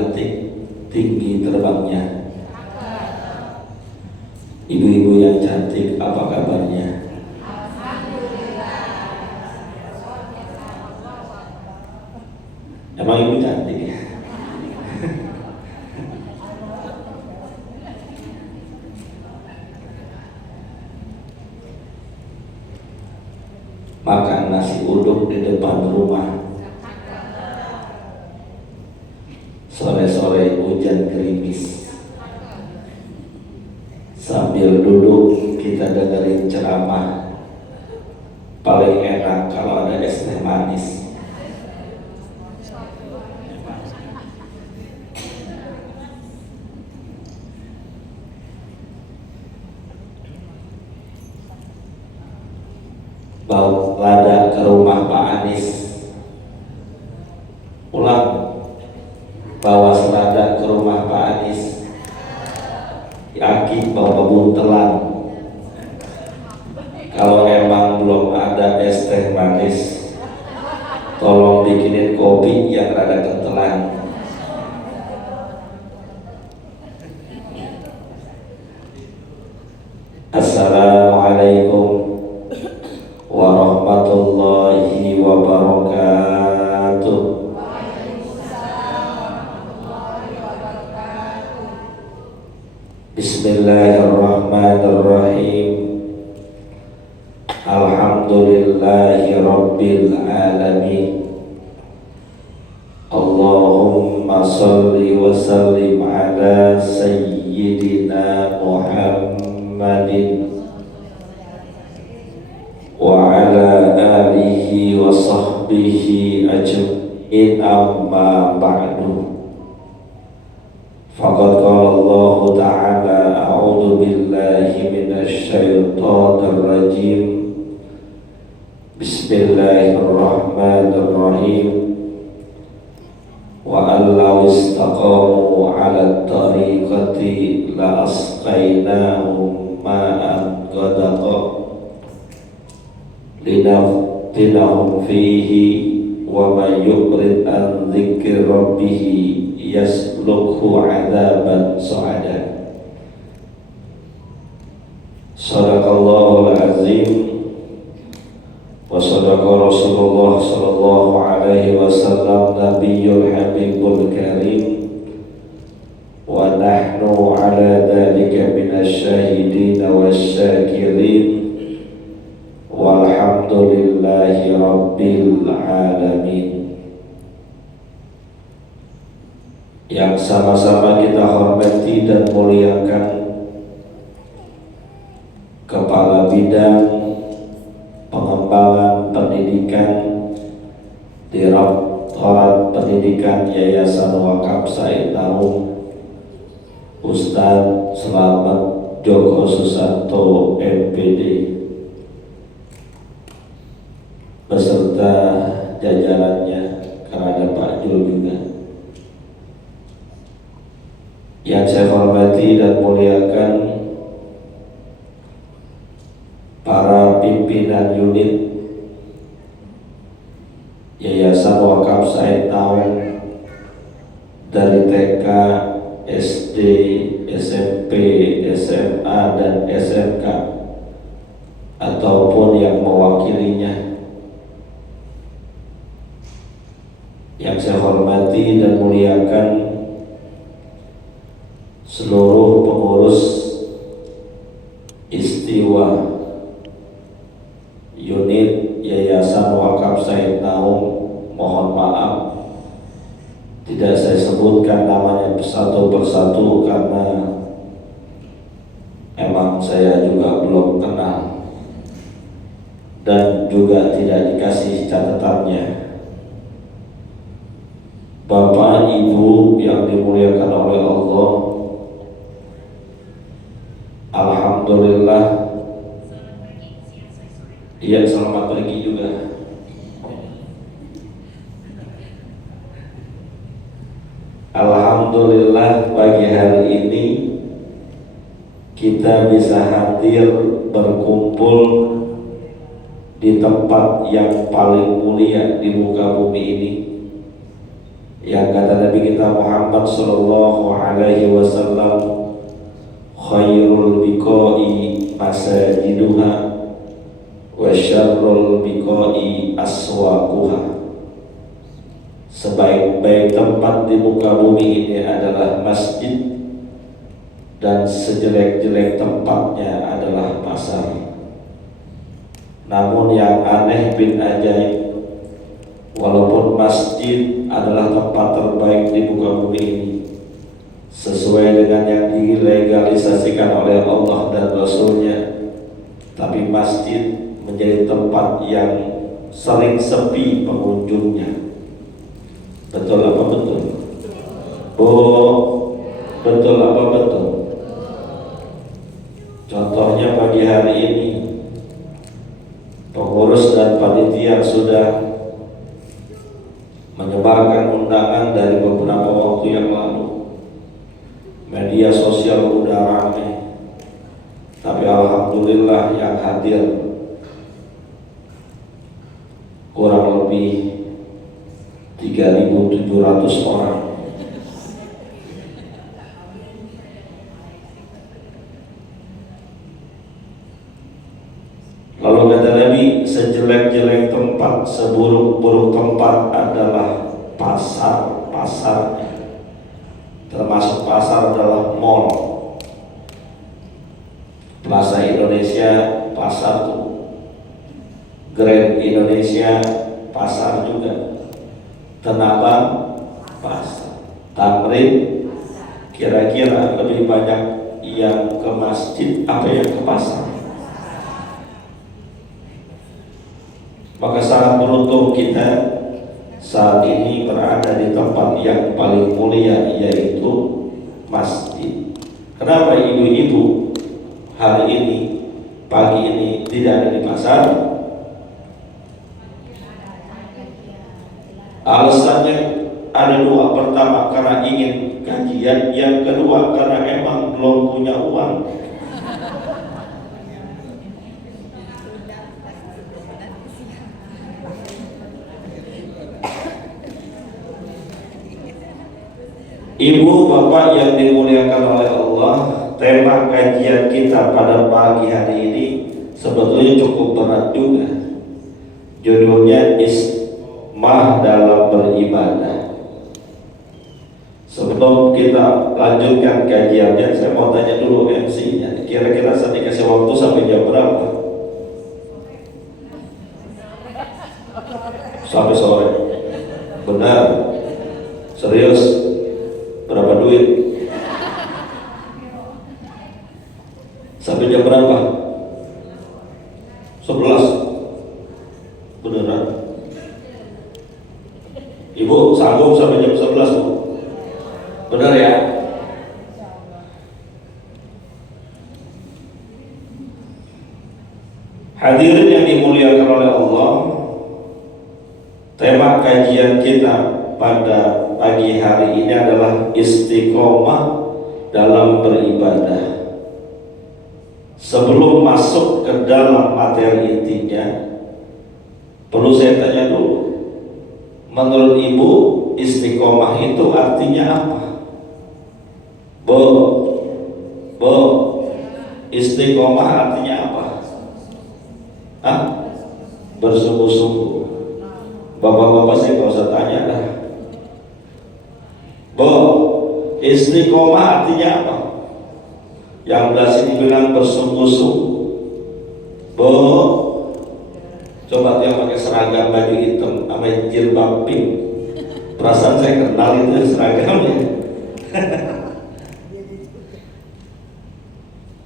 cantik, tinggi terbangnya. Ibu-ibu yang cantik, apa kabarnya? Emang ibu cantik ya? Makan nasi uduk di depan rumah. Sore-sore hujan gerimis, sambil duduk kita dengerin ceramah. Paling enak kalau ada es teh manis. Bawa lada ke rumah Pak Anies, pulang bawa selada ke rumah Pak Anies, yakin bawa buntelan. Kalau emang belum ada es teh manis, tolong bikinin kopi yang rada kentelan. Assalamualaikum warahmatullahi wabarakatuh. Bismillahirrahmanirrahim. Alhamdulillahi rabbil alamin. Allahumma salli wa sallim ala sayyidina Muhammadin wa ala alihi wa sahbihi ajma'in, amma ba'du. Faqad qala Allah ta'ala, a'udzu billahi minasy syaithanir rajim. Bismillahirrahmanirrahim. Wa allaw istaqamu 'ala tariqati la asqainahum ma'an ghadaqa linaftinahum fihi wa man yu'rid an dzikri rabbih yaslukhu 'adzaban sa'ada. Shadaqallahul azim wa sadaqa Rasulullah sallallahu alaihi wasallam nabiyyul habibul karim wa nahnu ala dzalika minasy syahidin wasyakirin walhamdulillahi rabbil alamin. Yang sama-sama kita hormati dan muliakan Kepala Bidang Pengembangan Pendidikan Direktorat Pendidikan Yayasan Wakaf Said Tarung, Ustadz Slamet Djoko Susanto MPD, beserta jajarannya, karena ada Pak Jul juga. Yang saya hormati dan muliakan para pimpinan unit Yayasan Wakaf Said Tarung dari TK, SD, SMP, SMA, dan SMK ataupun yang mewakilinya. Yang saya hormati dan muliakan seluruh pengurus istiwa unit Yayasan Wakaf Said Tarung. Mohon maaf tidak saya sebutkan namanya satu persatu karena emang saya juga belum kenal dan juga tidak dikasih catatannya. Bapak Ibu yang dimuliakan oleh Allah, alhamdulillah. Iya, selamat pagi juga. Alhamdulillah, pagi hari ini kita bisa hadir berkumpul di tempat yang paling mulia di muka bumi ini, yang kata Nabi kita Muhammad sallallahu alaihi wasallam, khairul biqa'i masajiduha wa syarrul biqa'i aswaquha. Sebaik-baik tempat di muka bumi ini adalah masjid, dan sejelek-jelek tempatnya adalah pasar. Namun yang aneh bin ajaib, walaupun masjid adalah tempat terbaik di muka bumi ini, sesuai dengan yang dilegalisasikan oleh Allah dan Rasulnya, tapi masjid menjadi tempat yang sering sepi pengunjungnya. Betul apa betul? Betul apa betul? Contohnya pagi hari ini pengurus dan panitia sudah menyebarkan undangan dari beberapa waktu yang lalu. Media sosial udah ramai, tapi alhamdulillah yang hadir kurang lebih 3.700 orang. Lalu kata Nabi, sejelek-jelek tempat, seburuk-buruk tempat adalah pasarnya. Termasuk pasar adalah mall. Plaza Indonesia pasar tuh, Grand Indonesia pasar juga, Tanabang pasar, Tamrin. Kira-kira lebih banyak yang ke masjid apa yang ke pasar? Maka sangat beruntung kita saat ini berada di tempat yang paling mulia, yaitu masjid. Kenapa ibu-ibu hari ini, pagi ini tidak ada di pasar? Alasannya ada dua. Pertama, karena ingin kajian. Yang kedua, karena emang belum punya uang. Ibu bapak yang dimuliakan oleh Allah, tema kajian kita pada pagi hari ini sebetulnya cukup berat juga. Judulnya Ismah dalam beribadah. Sebelum kita lanjutkan kajiannya, saya mau tanya dulu MC-nya, kira-kira saya dikasih waktu sampai jam berapa? Sampai sore. Benar? Serius? Berapa duit? Sampai jam berapa? 11. Beneran? Ibu sanggup sampai jam 11, Bu? Benar ya? Hadirin yang dimuliakan oleh Allah, tema kajian kita pada pagi hari ini adalah istiqomah dalam beribadah. Sebelum masuk ke dalam materi intinya, perlu saya tanya dulu, menurut ibu istiqomah itu artinya apa? Istiqomah artinya apa? Bersungguh-sungguh. Bapak-bapak saya nggak usah tanya dah. Istiqomah artinya apa? Yang belas ini bilang bersungguh-sungguh. Coba yang pakai seragam baju hitam sama jilbab pink, perasaan saya kenal itu seragamnya.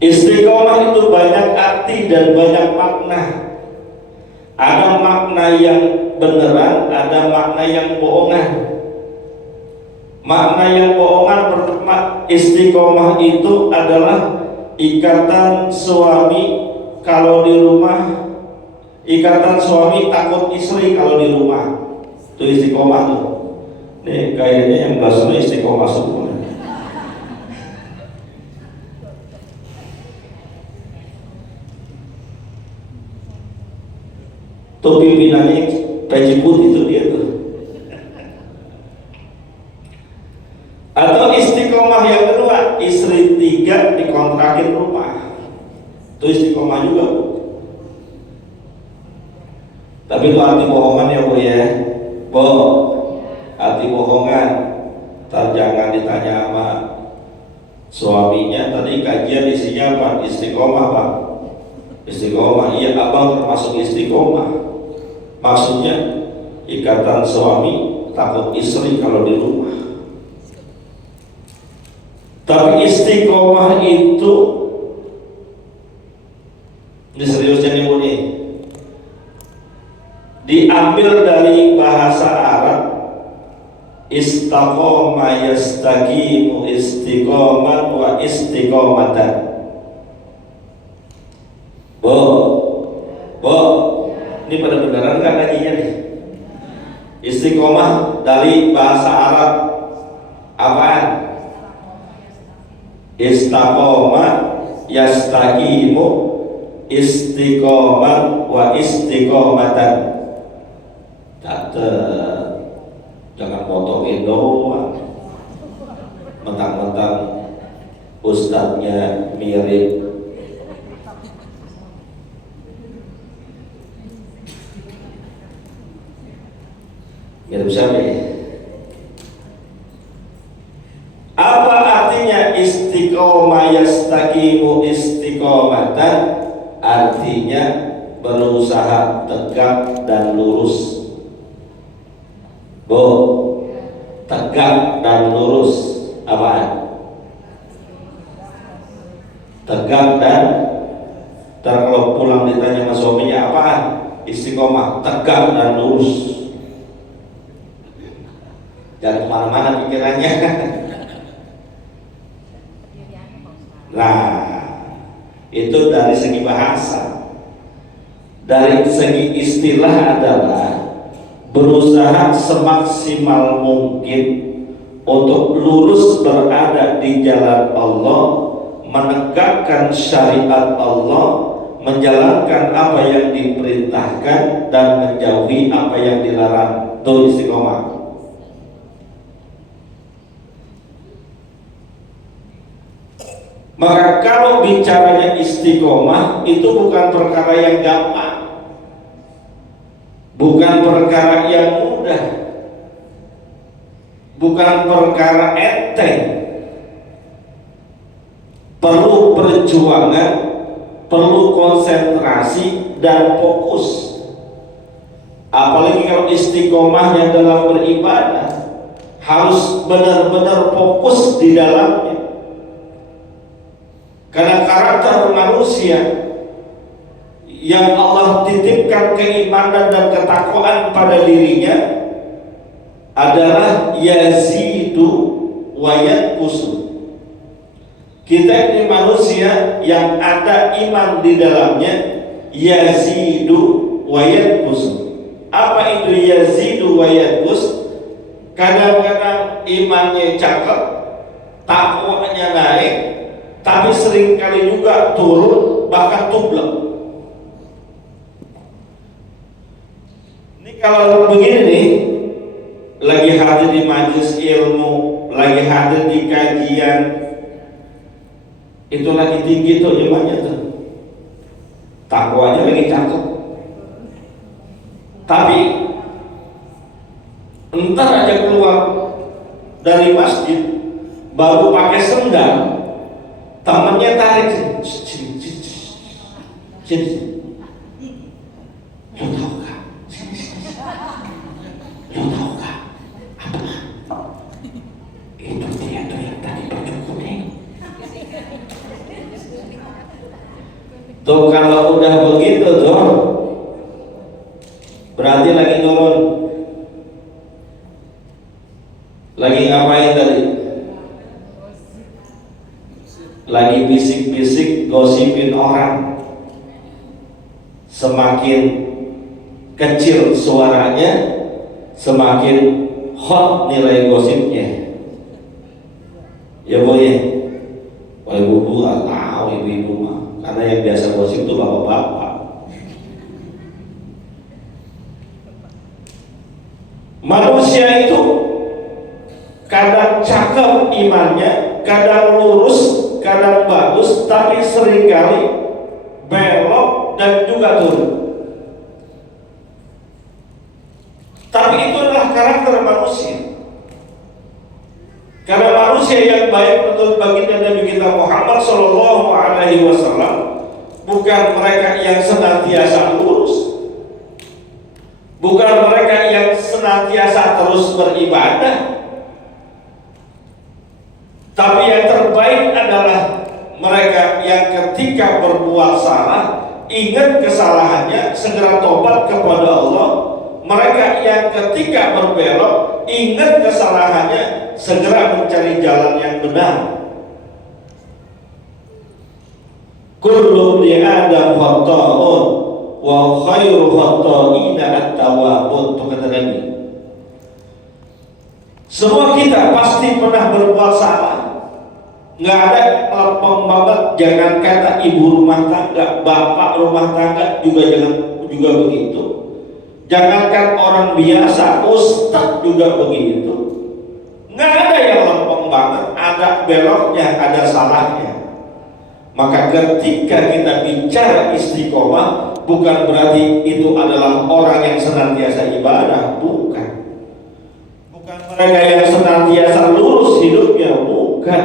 Istiqomah itu banyak arti dan banyak makna. Ada makna yang beneran, ada makna yang bohongan. Makna yang bohongan pertama, istiqomah itu adalah ikatan suami kalau di rumah, ikatan suami takut istri kalau di rumah. Itu istiqomah tuh. Nih kayaknya yang bahasanya istiqomah semua. Tuh pimpinannya peci putih itu dia tuh. Atau istiqomah yang kedua, istri 3 dikontrakin rumah, itu istiqomah juga Bu. Tapi itu arti bohongan ya Bu ya, Bu, arti bohongan. Ntar jangan ditanya sama suaminya, tadi kajian isinya apa? Istiqomah Pak. Istiqomah, iya abang termasuk istiqomah. Maksudnya ikatan suami takut istri kalau di rumah. Tapi istiqomah itu, ini seriusnya nih Bu nih, diambil dari bahasa Arab. Istaqoma yastaqimu istiqoman wa istiqomatan. Bo, ini pada beneran nggak kajinya nih? Istiqomah dari bahasa Arab apaan? Istaqoma yastaqimu istiqoman wa istiqomatan. Jangan potongin doang, mentang-mentang ustadznya mirip. Mirip siapa ya? Apa artinya istiqomah yastaqimu istiqomatan? Artinya berusaha tegak dan lurus. Bu, tegak dan lurus apaan? Tegak dan kalau pulang ditanya sama suaminya apaan? Istiqomah, tegak dan lurus. Jangan kemana-mana pikirannya. Nah, itu dari segi bahasa. Dari segi istilah adalah berusaha semaksimal mungkin untuk lurus berada di jalan Allah, menegakkan syariat Allah, menjalankan apa yang diperintahkan dan menjauhi apa yang dilarang. Itu istiqomah. Maka kalau bicaranya istiqomah itu bukan perkara yang gampang, bukan perkara yang mudah, bukan perkara enteng. Perlu perjuangan, perlu konsentrasi dan fokus. Apalagi kalau istiqomahnya dalam beribadah, harus benar-benar fokus di dalamnya. Karena karakter manusia yang Allah titipkan keimanan dan ketakwaan pada dirinya adalah yazidu wa yanqusu. Kita ini manusia yang ada iman di dalamnya, yazidu wa yanqusu. Apa itu yazidu wa yanqus? Kadang-kadang imannya cakep, takwanya naik, tapi seringkali juga turun, bahkan tublek. Ini kalau begini nih, lagi hadir di majelis ilmu, lagi hadir di kajian, itu lagi tinggi tuh imannya tuh, takwanya lagi cakep. Tapi entar aja keluar dari masjid, baru pakai sendal, temannya tarik, sini, lo tahu gak? Lo tahu gak? Apa? Itu dia tuh yang tadi bercukur nih. Tuh kalau udah begitu tuh, berarti lagi turun. Lagi ngapain tadi? Lagi bisik-bisik, gosipin orang. Semakin kecil suaranya, semakin hot nilai gosipnya. Ya Bu ya? Wah ibu-ibu gak tahu, ibu-ibu mah, karena yang biasa gosip itu bapak-bapak. Manusia itu kadang cakap cakep imannya, kadang lurus, kadang bagus, tapi seringkali belok dan juga turun. Tapi itu adalah karakter manusia. Karena manusia yang baik menurut baginda Nabi kita Muhammad Shallallahu Alaihi Wasallam bukan mereka yang senantiasa lurus, bukan mereka yang senantiasa terus beribadah, tapi yang terbaik adalah mereka yang ketika berbuat salah, ingat kesalahannya, segera tobat kepada Allah. Mereka yang ketika berbelok, ingat kesalahannya, segera mencari jalan yang benar. Kullu ibni Adam khata'un wa khairu khata'ina at-tawwabun, itu kata Nabi. Semua kita pasti pernah berbuat salah. Nggak ada lempeng banget, jangan kata ibu rumah tangga, bapak rumah tangga juga begitu. Jangankan orang biasa, ustadz juga begitu. Nggak ada yang lempeng banget, ada beloknya, ada salahnya. Maka ketika kita bicara istiqomah, bukan berarti itu adalah orang yang senantiasa ibadah, bukan. Bukan mereka yang senantiasa lurus hidupnya, bukan.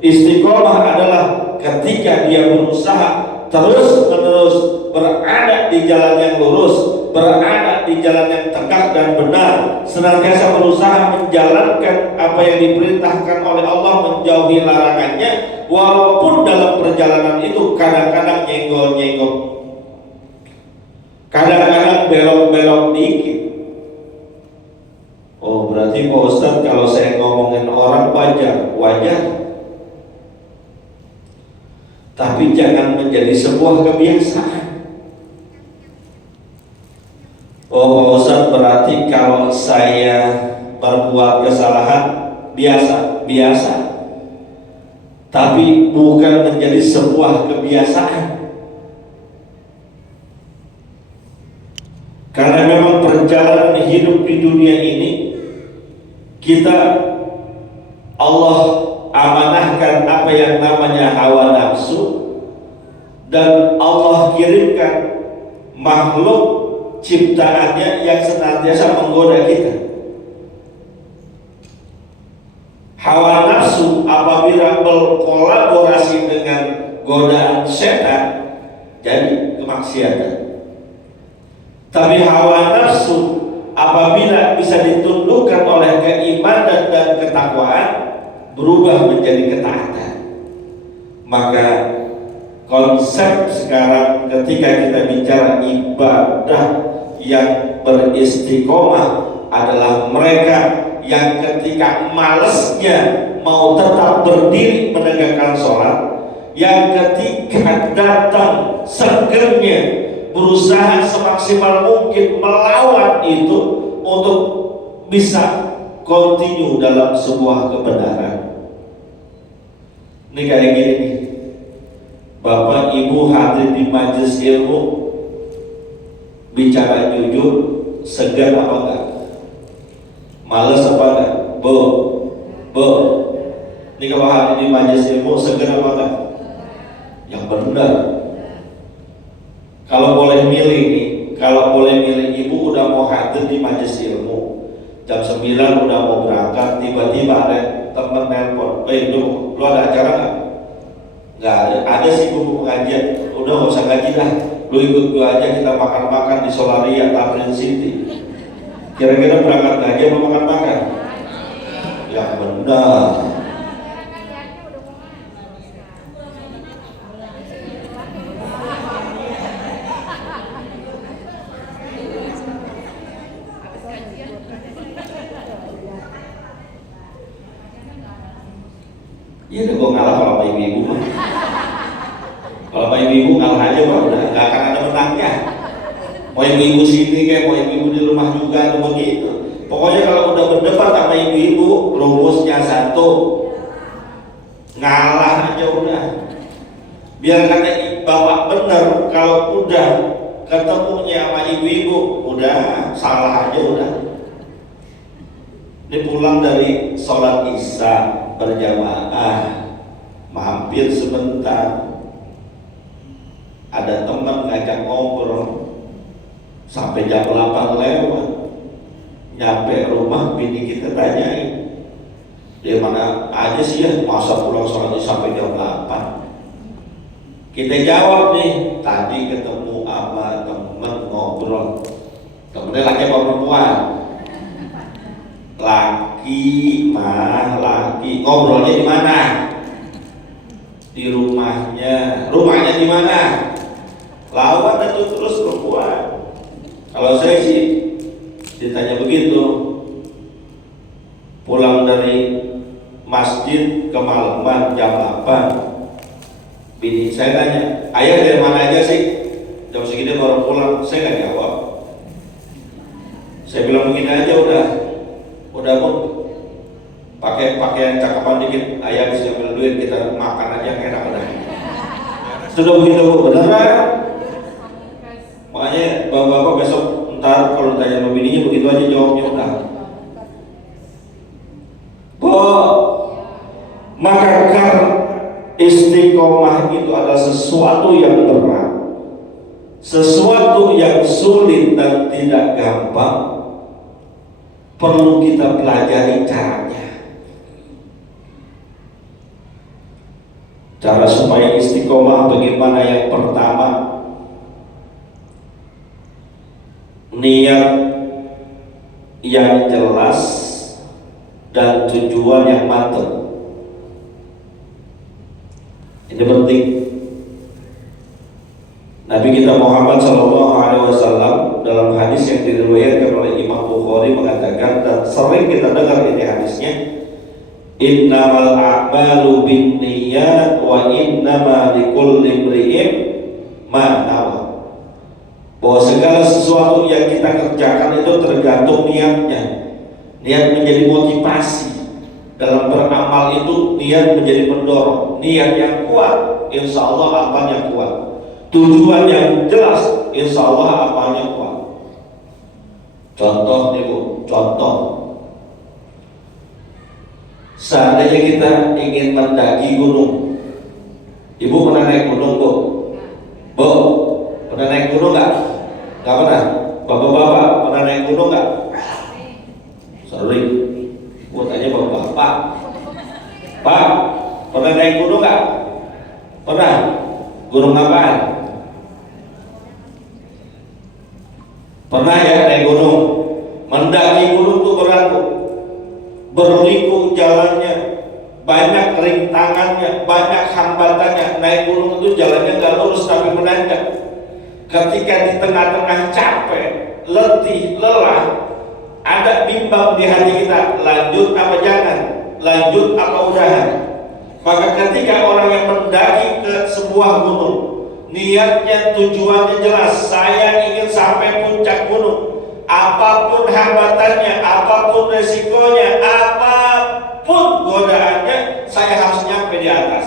Istiqomah adalah ketika dia berusaha terus-menerus berada di jalan yang lurus, berada di jalan yang tegak dan benar, senantiasa berusaha menjalankan apa yang diperintahkan oleh Allah, menjauhi larangannya, walaupun dalam perjalanan itu kadang-kadang nyenggol-nyenggol, kadang-kadang belok-belok dikit. Oh, berarti Pak Ustadz kalau saya ngomongin orang wajar, tapi jangan menjadi sebuah kebiasaan. Oh Pak Ustadz, berarti kalau saya berbuat kesalahan biasa, tapi bukan menjadi sebuah kebiasaan. Karena memang perjalanan hidup di dunia ini, kita Allah amanahkan apa yang namanya hawa nafsu, dan Allah kirimkan makhluk ciptaannya yang senantiasa menggoda kita. Hawa nafsu apabila berkolaborasi dengan godaan setan jadi kemaksiatan. Tapi hawa nafsu apabila bisa ditundukkan oleh keimanan dan ketakwaan, berubah menjadi ketaatan. Maka konsep sekarang ketika kita bicara ibadah yang beristiqomah adalah mereka yang ketika malesnya mau tetap berdiri menegakkan sholat, yang ketika datang segernya berusaha semaksimal mungkin melawan itu untuk bisa continue dalam sebuah kebenaran. Ini kayak gini nih, Bapak Ibu hadir di majelis ilmu, bicara jujur, segan apa enggak? Males apa enggak? Bu, ini kalau hadir di majelis ilmu, segan apa enggak? Yang benar. Kalau boleh milih nih, kalau boleh milih, Ibu udah mau hadir di majelis ilmu, jam 9 udah mau berangkat, tiba-tiba ada temen nelpon, lu ada acara nggak? Nggak ada sih Bu pengajian. Udah nggak usah ngaji lah, lu ikut gua aja, kita makan-makan di Solaria Tamrin City. Kira-kira berangkat ngaji apa makan-makan? Ya benar. Iya udah gue ngalah kalau sama ibu-ibu mah. Kalau sama ibu-ibu ngalah aja mah udah gak akan ada menangnya. Mau ibu-ibu sini kayak mau ibu-ibu di rumah juga atau begitu. Pokoknya kalau udah berdebat sama ibu-ibu, rumusnya satu, ngalah aja udah. Biar kata bapak bener, kalau udah ketemunya sama ibu-ibu, udah salah aja udah. Ini pulang dari sholat isya berjamaah, mampir sebentar, ada teman ngajak ngobrol sampai jam 8 lewat. Nyampe rumah bini kita tanyain, dia mana aja sih ya, masa pulang sholat isya sampai jam 8. Kita jawab nih, tadi ketemu sama temen ngobrol. Temennya laki apa perempuan? Laki, laki. Ngobrolnya di mana? Di rumahnya. Rumahnya di mana? Lawan itu terus perempuan. Kalau saya sih ditanya begitu, pulang dari masjid kemalaman jam 8, bini saya tanya, ayah dari mana aja sih? Jam segini baru pulang. Saya nggak jawab. Saya bilang begini aja, udah bu, pakai pakaian cakapan dikit, ayah bisa ambil duit, kita makan aja enak udah. Sudah begitu bu, beneran. Makanya bapak-bapak besok ntar kalau tanya sama bininya begitu aja jawabnya udah. Bu, maka karena istiqomah itu adalah sesuatu yang berat, sesuatu yang sulit dan tidak gampang. Perlu kita pelajari caranya. Cara supaya istiqomah bagaimana? Yang pertama, niat yang jelas dan tujuan yang matang. Ini penting. Nabi kita Muhammad SAW dalam hadis yang diriwayatkan oleh Imam Bukhari mengatakan, dan sering kita dengar ini hadisnya, innamal a'malu binniyat wa innama likulli imri'in ma nawa. Bahwa segala sesuatu yang kita kerjakan itu tergantung niatnya. Niat menjadi motivasi. Dalam beramal itu niat menjadi pendorong. Niat yang kuat, insya Allah amalnya kuat. Tujuan yang jelas, insya Allah amalnya kuat. Contoh nih bu, contoh. Seandainya kita ingin mendaki gunung, ibu pernah naik gunung bu? Bu, pernah naik gunung nggak? Nggak pernah. Bapak-bapak pernah naik gunung nggak? Sering. Gue tanya bapak-bapak, Pak, pernah naik gunung nggak? Pernah. Gunung apaan? Pernah ya naik gunung. Mendaki gunung tuh berat, berliku jalannya, banyak rintangannya, banyak hambatannya. Naik gunung itu jalannya nggak lurus tapi menanjak. Ketika di tengah-tengah capek, letih, lelah, ada bimbang di hati kita, lanjut apa jangan, lanjut apa udahan. Maka ketika orang yang mendaki ke sebuah gunung, niatnya, tujuannya jelas, saya ingin sampai puncak gunung, apapun hambatannya, apapun resikonya, apapun godaannya, saya harus nyampe di atas.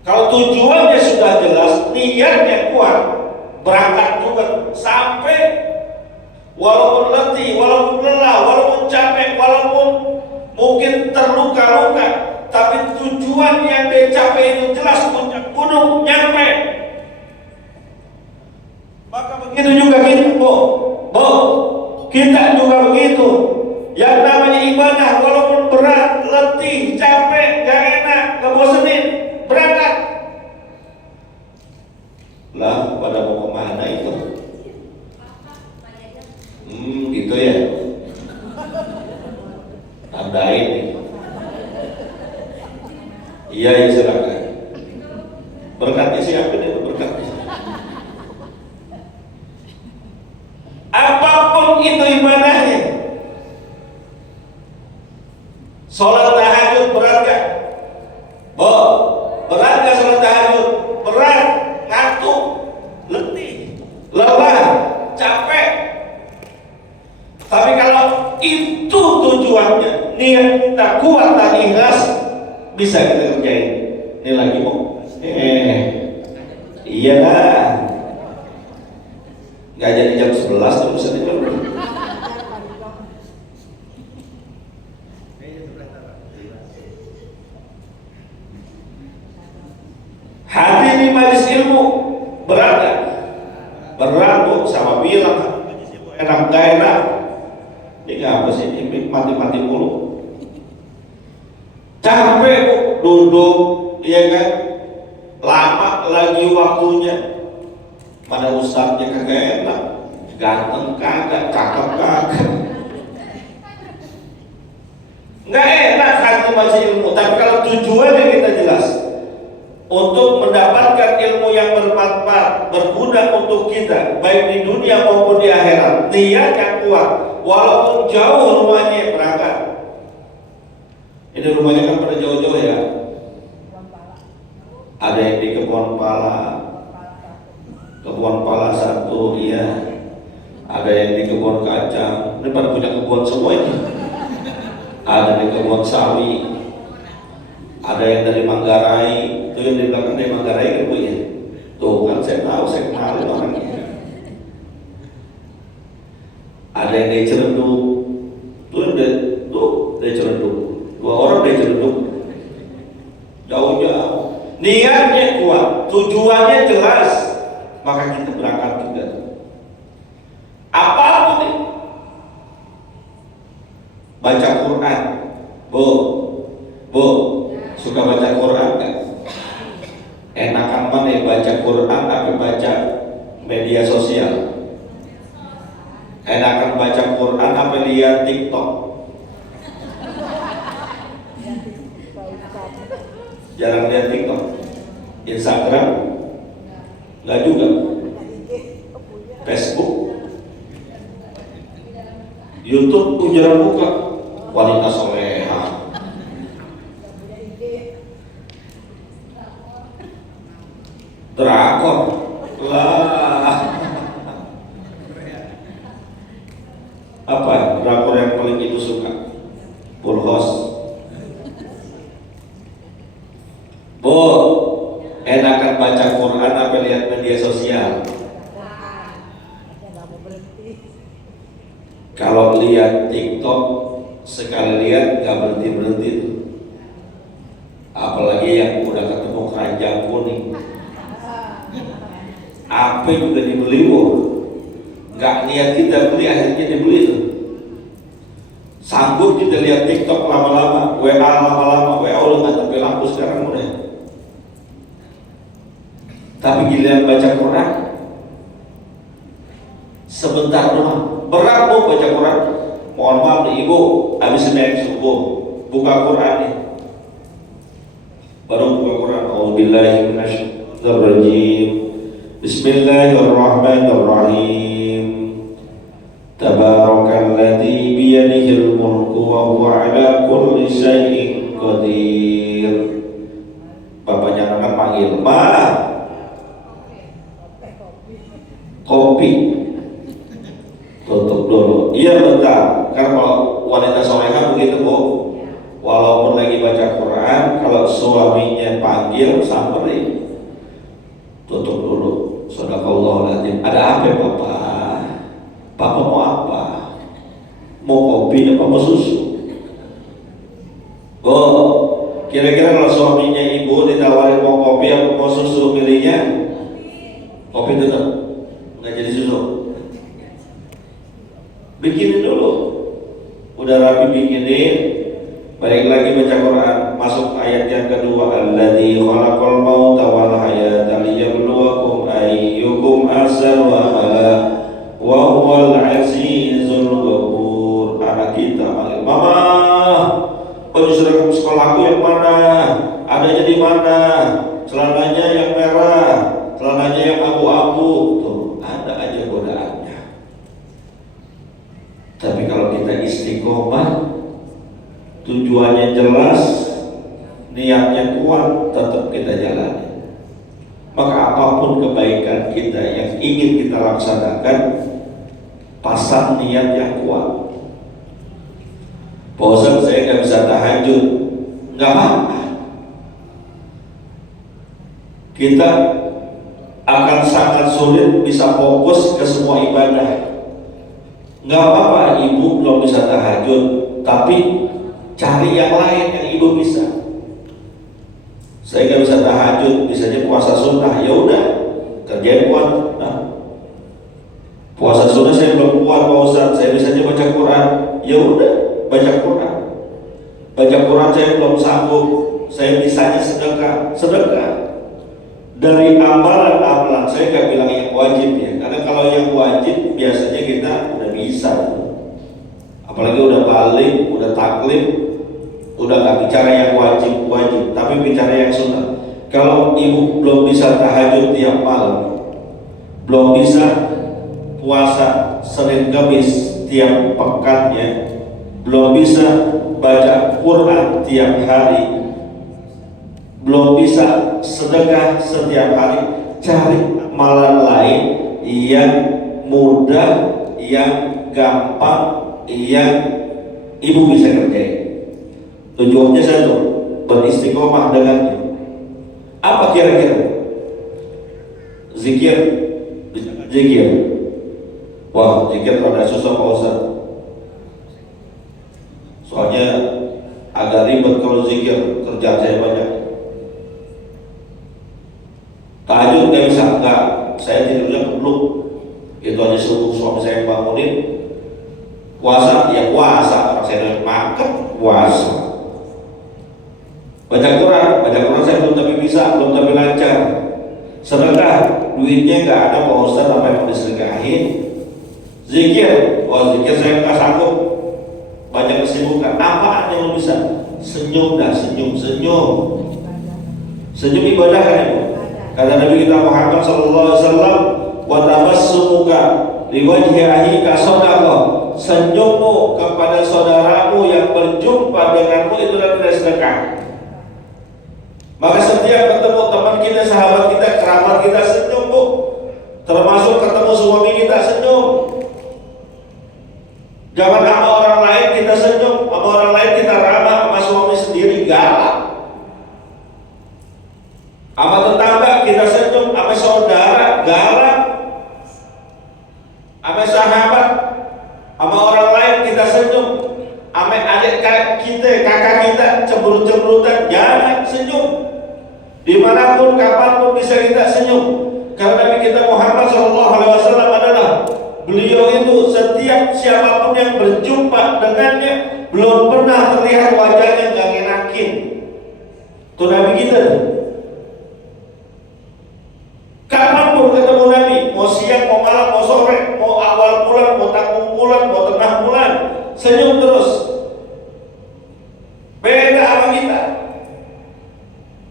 Kalau tujuannya sudah jelas, niatnya kuat, berangkat juga sampai, walaupun letih, walaupun lelah, walaupun capek, walaupun mungkin terluka-luka, tapi tujuan yang dia capai itu jelas, puncak gunung, nyampe. Maka begitu juga kita, bu, kita juga begitu. Yang namanya ibadah, walaupun berat, letih, capek, gak enak, ngebosenin, berangkat. Lah, pada mau kemana itu? Gitu ya. Tandain nih. Iya ya, silakan. Berkatnya siapa nih? Berkatnya. Apapun itu ibadahnya. Sholat tahajud berat gak? Berat gak sholat tahajud? Berat, ngantuk, letih, lelah, capek. Tapi kalau itu tujuannya, niat kita kuat dan ikhlas, bisa kita kerjain. Ini lagi mau, iya lah, nggak jadi jam 11 tuh bisa dijawab. hadir di majelis ilmu berat gak? Berat bu, sama bilang enak gak enak. Ini apa sih, ini mati-mati mulu. Capek bu, duduk, ya kan? Lama lagi waktunya. Mana ustadznya kagak enak, ganteng kagak, cakep kagak. Nggak enak hati majelis ilmu. Tapi kalau tujuannya kita jelas, untuk mendapatkan ilmu yang bermanfaat, berguna untuk kita, baik di dunia maupun di akhirat, niat yang kuat, walaupun jauh rumahnya berangkat. Ini rumahnya kan pada jauh-jauh ya. Ada yang di Kebun Pala 1, iya. Ada yang di Kebun Kacang. Ini pada punya kebun semua ini. Ada di Kebun Sawi. Ada yang dari Manggarai. Itu yang di belakang dari Manggarai kan bu ya. Tuh kan saya tahu, saya kenal orangnya. Ada yang dari Ciledug. Tuh dari Ciledug. 2 orang dari Ciledug. Jauh-jauh. Niatnya kuat, tujuannya jelas, maka kita berangkat juga. Apapun nih, baca Quran, bu, suka baca Quran kan? Enakan mana baca Quran tapi baca media sosial? Enakan baca Quran apa lihat TikTok? Jarang lihat TikTok, Instagram, nggak juga, Facebook, YouTube tuh jarang buka. Wanita soleha, drakor lah, apa drakor yang paling ibu suka? Full House. Bu, enakan baca Quran apa lihat media sosial? Kalau lihat TikTok, sekali lihat gak berhenti tuh. Apalagi yang udah ketemu keranjang kuning, apa juga dibeli bu. Gak niat kita beli, akhirnya dibeli tuh. Sanggup kita lihat TikTok lama-lama, WA lama-lama, WA udah gak sampai lampu sekarang udah. Tapi giliran baca Quran sebentar doang. Berat bu baca Quran. Mohon maaf nih ibu, habis sembahyang subuh buka Quran nih. Baru buka Quran. A'udzubillahi minasyaitonirrajim. Bismillahirrahmanirrahim. Tabarakalladzi biyadihil mulku wa huwa ala kulli syai'in qadir. Bapaknya anak panggil, "Ma, kopi." Tutup dulu. Iya bentar. Karena kalau wanita soleha begitu bu, walaupun lagi baca Quran, kalau suaminya panggil samperin, tutup dulu. Shadaqallahul-adzim. Ada apa ya papa? Papa mau apa? Mau kopi apa mau susu? Oh, kira-kira kalau suaminya ibu ditawarin mau kopi apa mau susu, pilihnya kopi tetap, nggak jadi susu. Bikinin dulu, udah rapi bikinin, balik lagi baca Quran, masuk ayat yang kedua, alladzi khalaqal mauta wal hayata liyabluwakum ayyukum ahsanu amala wa huwal azizul ghafur. Anak kita panggil, "Mama, baju seragam sekolahku yang mana? Adanya di mana? Celananya yang merah, celananya yang abu-abu." Tuh, ada aja godaannya. Tapi kalau kita istiqomah, tujuannya jelas, niatnya kuat, tetap kita jalani. Maka apapun kebaikan kita yang ingin kita laksanakan, pasang niat yang kuat. Bosan saya nggak bisa tahajud, nggak apa-apa. Kita akan sangat sulit bisa fokus ke semua ibadah. Nggak apa-apa ibu belum bisa tahajud, tapi cari yang lain yang ibu bisa. Saya nggak bisa tahajud, bisanya puasa sunnah. Ya udah, kerjain kuat. Nah, puasa sunnah saya belum kuat Pak Ustaz, saya bisanya baca Quran. Ya udah, baca Quran. Baca Quran saya belum sanggup, saya bisanya sedekah. Sedekah. Dari amalan-amalan, saya nggak bilang yang wajib ya, karena kalau yang wajib biasanya kita udah bisa. Apalagi udah balik, udah taklim, udah nggak bicara yang wajib, tapi bicara yang sunnah. Kalau ibu belum bisa tahajud tiap malam, belum bisa puasa Senin Kamis tiap pekannya, belum bisa baca Quran tiap hari, belum bisa sedekah setiap hari, cari amalan lain yang mudah, yang gampang, yang ibu bisa kerjain. Tujuannya satu, beristiqomah dengannya. Apa kira-kira? Zikir. Wah, zikir rada susah Pak Ustaz. Soalnya agak ribet kalau zikir, kerjaan saya banyak. Tahajud nggak bisa, enggak. Saya tidurnya kebluk. Itu aja suruh suami saya bangunin. Puasa, ya puasa. Orang saya makan, puasa. Baca Quran saya belum tapi bisa, belum tapi lancar. Sedekah, duitnya nggak ada Pak Ustaz, apa yang mau disedekahin? Zikir, zikir saya nggak sanggup, banyak kesibukan. Apa yang lo bisa? Senyum ibadah kan itu. Kata Nabi kita Muhammad SAW, wa tabassumuka liwajhi akhika shadaqah. Senyummu kepada saudaramu yang berjumpa denganmu itu adalah sedekah. Maka setiap ketemu teman kita, sahabat kita, kerabat kita, senyum Bu. Termasuk ketemu suami kita, senyum. Jangan sama orang lain kita senyum, sama orang lain kita ramah, sama suami sendiri galak. Sama tetangga kita senyum, sama saudara galak. Sama sahabat, sama orang lain kita senyum. Sama adik kita, kakak kita, cemberut-cemberutan, jangan senyum. Dimanapun, kapanpun bisa kita senyum. Karena Nabi kita Muhammad SAW adalah beliau itu setiap siapapun yang berjumpa dengannya belum pernah terlihat wajahnya gak ngenakin. Itu Nabi kita. Kapanpun ketemu Nabi, mau siang, mau malam, mau sore, mau awal bulan, mau tanggung bulan, mau tengah bulan, senyum terus. Beda sama kita.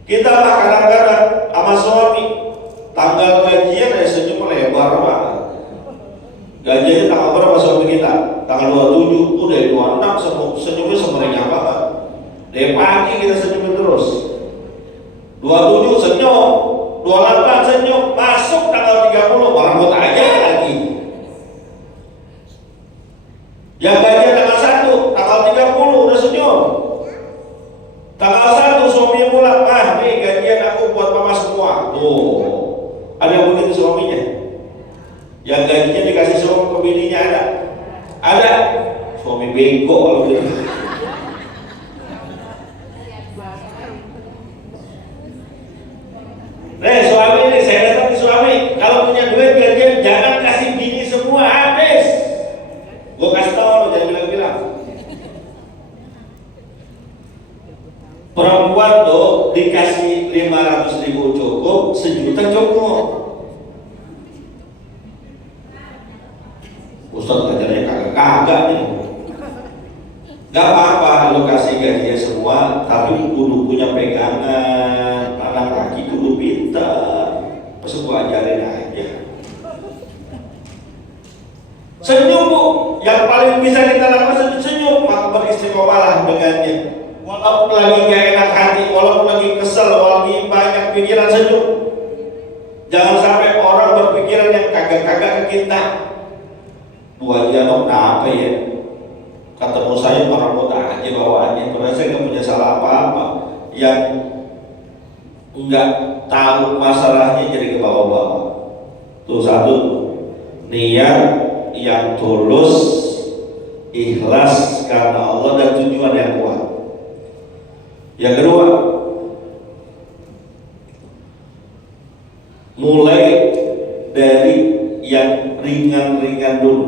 Kita lah kadang-kadang sama suami tanggal gajian ya senyum lebar banget. Gajiannya tanggal berapa suami kita? Tanggal 27, udah 26 senyumnya sebenarnya banget. Dari pagi kita senyum terus. 27 senyum, 28 senyum, masuk tanggal 30 orang buat aja lagi. Yang gajian tanggal 1, tanggal 30 udah senyum. Tanggal 1 suaminya pulang, nih gajian aku buat mama semua. Tuh, ada yang begitu suaminya. Yang gajinya dikasih suami ke bininya ada. Ada. Suami bego kalau gitu. Suami ini, saya datang ke suami, kalau punya duit gajian jangan kasih bini semua, habis. Gue kasih tau lo, jangan bilang-bilang. Perempuan tuh dikasih 500.000 cukup, 1 juta cukup. Ustaz ngajarnya kagak nih. Gak apa-apa lo kasih gajinya semua, tapi kudu punya pegangan. Anak laki kudu pintar. Masuk gua ajarin aja. Senyum Bu, yang paling bisa kita lakukan senyum, maka beristiqomalah dengannya. Walaupun lagi gak enak hati, walaupun lagi kesel, walaupun lagi banyak pikiran, senyum. Jangan sampai orang berpikiran yang kagak-kagak ke kita. Bu Haji Anom apa ya? Ketemu saya merebut aja bawaannya. Karena saya nggak punya salah apa-apa. Yang nggak tahu masalahnya jadi ke bawah-bawah. Tuh satu, niat yang tulus, ikhlas karena Allah dan tujuan yang kuat. Yang kedua, ringan-ringan dulu.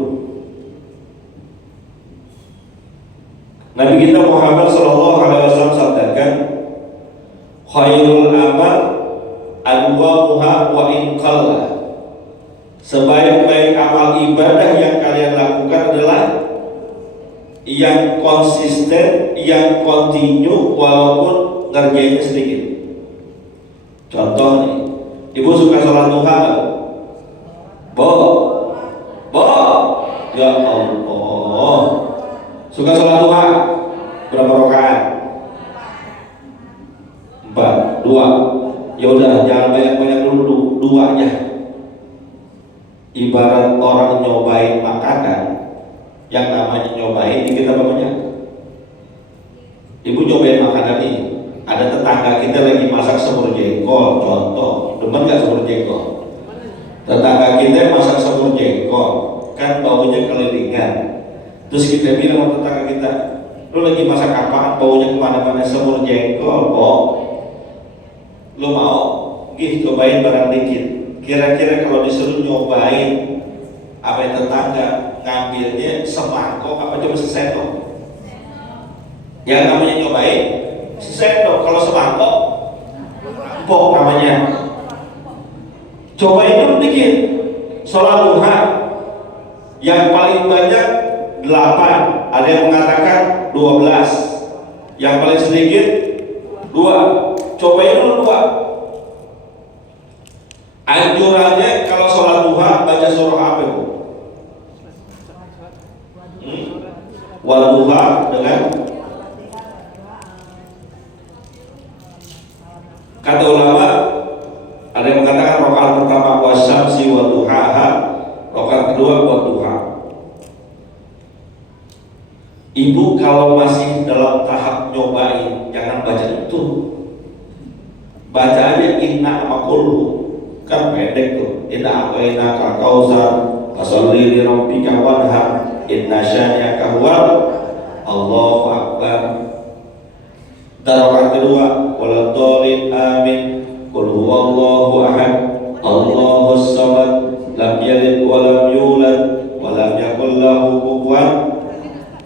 Nabi kita Muhammad sallallahu alaihi wasallam sabdakan, khairul amal adwamuha wa in qalla. Sebaik-baik amal ibadah yang kalian lakukan adalah yang konsisten, yang kontinu walaupun ngerjainnya sedikit. Contoh nih, ibu suka sholat duha? Ya Allah, suka sholat duha? Berapa rakaat? 4, 2. Ya udah, jangan banyak-banyak dulu, 2 aja. Ibarat orang nyobain makanan, yang namanya nyobain dikit apa banyak? Ibu nyobain makanan ini, ada tetangga kita lagi masak semur jengkol, contoh, demen gak semur jengkol? Tetangga kita masak semur jengkol, kan baunya kelilingan. Terus kita bilang sama tetangga kita, lu lagi masak apaan? Baunya kemana-mana, semur jengkol kok. Lu mau? Gih, cobain barang dikit. Kira-kira kalau disuruh nyobain apa tetangga, ngambilnya semangkok apa cuma sesendok? Yang namanya nyobain sesendok. Kalau semangkok empok namanya. Cobain dulu dikit. Sholat duha yang paling banyak 8, ada yang mengatakan 12, yang paling sedikit 2. Cobain dulu 2. Anjurannya kalau sholat duha baca surah apa bu? Wadduha dengan kata ulama, ada yang mengatakan rakaat pertama wasyamsi wadduhaha, rakaat kedua wadduha. Ibu kalau masih dalam tahap nyobain jangan baca itu, baca aja inna maqulhu, kan pendek tuh, inna aqaina ka kausar fasalli li rabbika wanhar inna syani'aka huwal Allahu akbar. Rakaat kedua waladhdallin amin qul huwallahu ahad Allahus samad lam yalid wa lam yulad wa lam yakul lahu kufuwan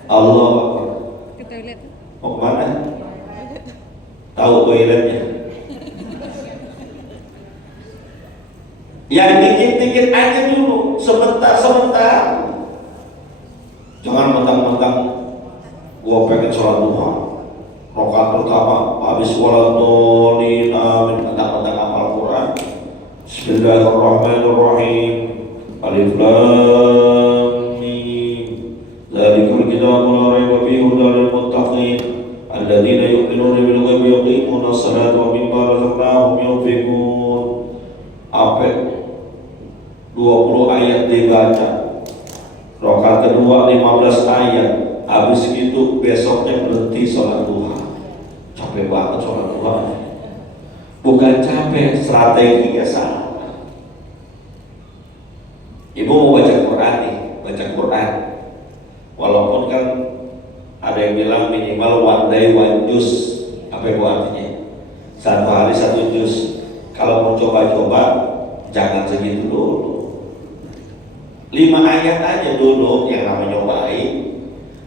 Allahu akbar. Mau kemana? Tahu toiletnya? Yang dikit-dikit aja dulu, sebentar-sebentar. Jangan mentang-mentang gua pengen sholat duha, rakaat pertama habis waladhdallin amin, mentang-mentang hafal Quran. Bismillahirrahmanirrahim. Alif lam mim. Dzalikal kitabu la raiba fihi hudan lil muttaqin alladzina yu'minuna bil ghaibi wa yuqimuna as-salata wa mimma razaqnahum yunfiqun. Apa 20 ayat dibaca, rakaat kedua 15 ayat, habis itu besoknya berhenti sholat duha. Capek banget sholat duha. Bukan capek, strateginya salah. Ibu mau baca Quran nih, baca Quran. Walaupun kan ada yang bilang minimal one day one juz. Apa itu artinya? 1 hari 1 juz. Kalau mau coba-coba jangan segitu dulu. 5 ayat aja dulu yang namanya nyobain.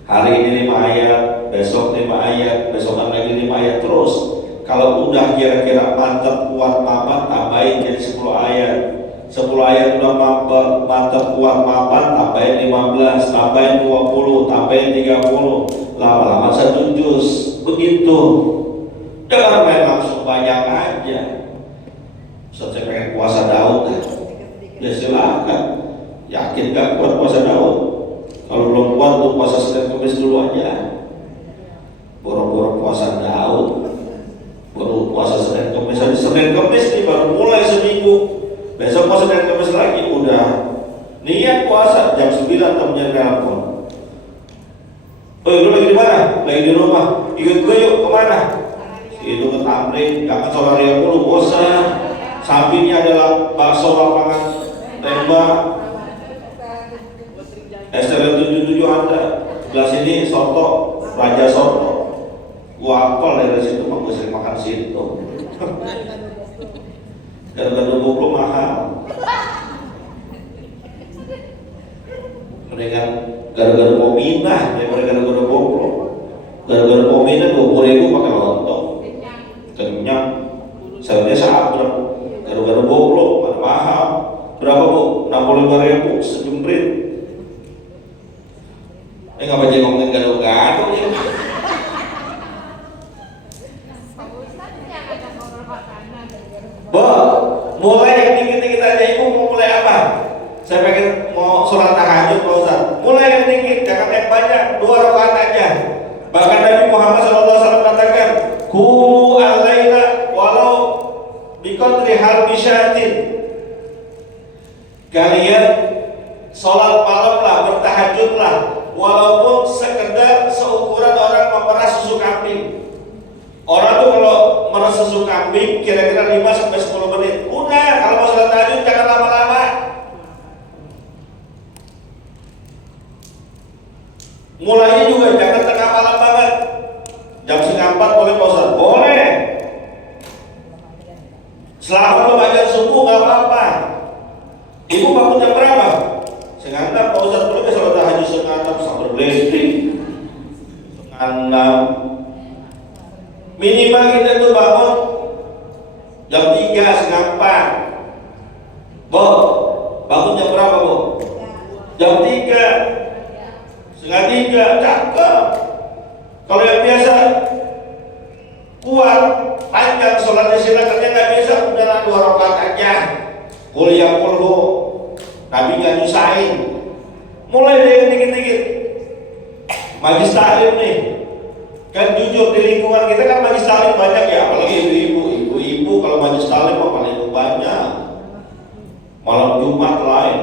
Hari ini 5 ayat, besok 5 ayat, besokan lagi 5 ayat terus. Kalau udah kira-kira mantap kuat mapan, tambahin jadi 10 ayat. 10 ayat udah mantap kuat mapan, tambahin 15, tambahin 20, tambahin 30. Lama-lama 1 juz. Begitu. Jangan main langsung banyak aja. Saya pengen puasa Daud, ya silakan. Yakin gak kuat puasa Daud? Kalau belum kuat tuh puasa Senin Kamis dulu aja. Boro-boro puasa Daud, baru puasa Senin Kamis aja. Senin Kamis nih baru mulai seminggu. Besok puasa Senin Kamis lagi udah niat puasa jam 9 temennya telepon. Oh, lu lagi di mana? Lagi di rumah. Ikut gue yuk, kemana? Itu ke Tamrin, jangan Solaria mulu, bosan. Sampingnya adalah bakso lapangan tembak. STL 77 ada. Sebelah sini soto, Raja Soto. Gua apel dari situ, mah gua sering makan situ. Gara-gara dubuk lu mahal. gara-gara mau minah daripada gara-gara goblok. Gara-gara mau minah 20.000 pakai lontong kenyang, seharusnya sabrang. Gara-gara goblok mana mahal, berapa bu? 65.000 sejumrit. Ngapa jadi ngomongin gado-gado ya? Bo, mulai yang dikit-dikit aja. Ibu mau mulai apa? Saya pengen mau sholat tahajud Pak Ustaz. Mulai yang dikit, jangan yang banyak, 2 rakaat aja. Bahkan Nabi Muhammad SAW katakan, "Qumu al-laila walau biqadri harbi syatin." Kalian sholat malamlah, bertahajudlah, walaupun sekedar seukuran orang memerah susu kambing. Orang tuh kalau memerah susu kambing kira-kira 5-10 menit. Udah, kalau mau sholat tahajud jangan lama-lama. Mulainya juga jangan tengah malam banget. Jam 3:30 boleh Pak Ustaz? Boleh. Selama lo baca subuh gak apa-apa. Ibu bangun jam berapa? 5:30 Pak Ustaz, boleh sholat tahajud 5:30 sampai blessing. 5:30. Minimal kita tuh bangun jam 3, 3:30. Bu, bangun jam berapa Bu? Jam 3, 2:30, cakep. Kalau yang biasa kuat, panjang sholatnya silakannya nggak biasa, udahlah 2 rakaat aja. Kuliah kulhu, Nabi nggak nyusahin. Mulai dari dikit-dikit. Majlis taklim nih, kan jujur di lingkungan kita kan majlis taklim banyak ya, apalagi ibu-ibu kalau majlis taklim mah paling banyak. Malam Jumat lain,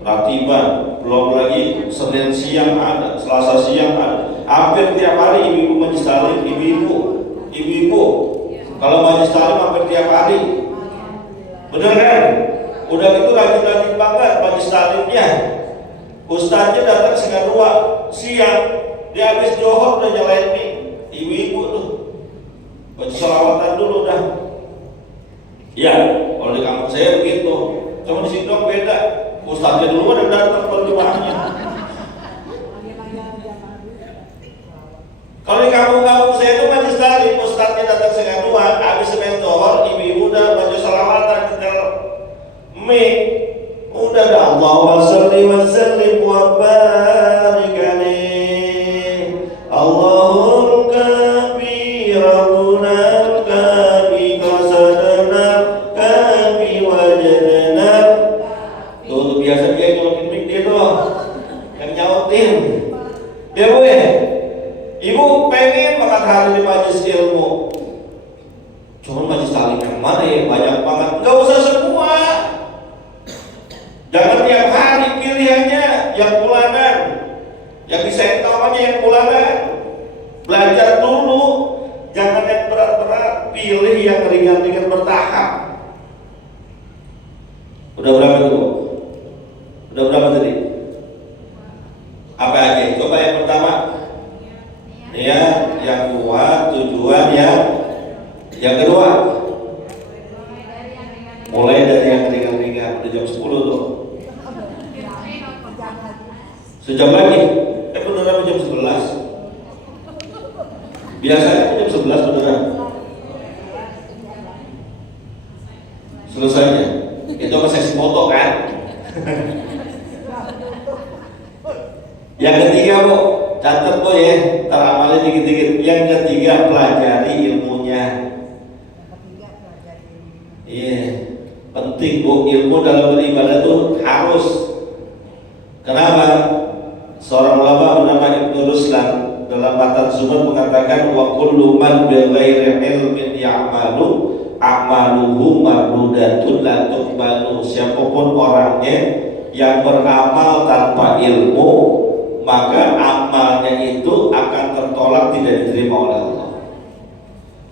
ratiban, belum lagi Senin siang ada, Selasa siang ada. Hampir tiap hari ibu-ibu majlis taklim, ibu-ibu. Kalau majlis taklim hampir tiap hari. Bener kan? Udah gitu rajin-rajin banget majlis taklimnya. Ustaznya datang 1:30 siang, dia habis johor udah nyalain mie. Ibu-ibu tuh baca sholawatan dulu dah. Ya, kalau di kampung saya begitu. Cuma di sini dong beda. Ustaznya dulu udah datang berjemaahnya. Kalau di kampung-kampung saya itu majlis taklim, ustaznya datang 1:30, habis semen johor, ibu-ibu udah baca sholawatan tinggal mie. Udah dah, Allahumma sholli wa sallim wa barik alaihi. Allahumma kafi rabbuna kafi qasadana kafi wajadana. Tuh biasa dia nyolokin mic dia tuh yang nyautin. Ya Bu ya, ibu pengen banget hari di majelis ilmu. Cuma majelis taklim yang mana ya, banyak banget. Gak usah semua. Jangan tiap hari, pilihannya yang bulanan, yang bisa tahu aja yang bulanan. Belajar dulu, jangan yang berat-berat, pilih yang ringan-ringan bertahap. Udah berapa tuh? Udah berapa tadi? Apa aja? Coba yang pertama. Ya, yang kuat, tujuan yang kedua. Mulai dari yang ringan-ringan. Udah jam 10 tuh. Sejam lagi, beneran jam 11. Biasanya jam 11 beneran. Selesainya. Itu apa sesi foto kan? Yang ketiga Bu, catat Bu ya, teramalin dikit-dikit. Yang ketiga, pelajari ilmunya. Iya, penting Bu, ilmu dalam beribadah itu harus. Kenapa? Seorang ulama bernama Ibnu Ruslan dalam Matan Zuhud mengatakan wa kullu man bi ghairi ilmin ya'malu a'maluhu mardudatun la tuqbalu. Siapapun orangnya yang beramal tanpa ilmu, maka amalnya itu akan tertolak, tidak diterima oleh Allah.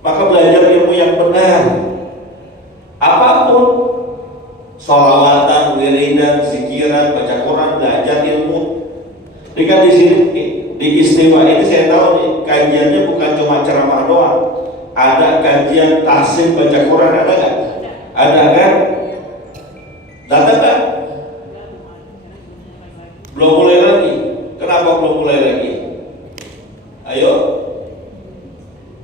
Maka belajar ilmu yang benar, apapun, sholawatan, wiridan, zikiran, baca Quran, belajar ilmu. Dengan di sini di istimewa ini saya tahu nih, kajiannya bukan cuma ceramah doang, ada kajian tahsin baca Quran, ada nggak? Ada kan? Datang nggak? Belum mulai lagi. Kenapa belum mulai lagi? Ayo,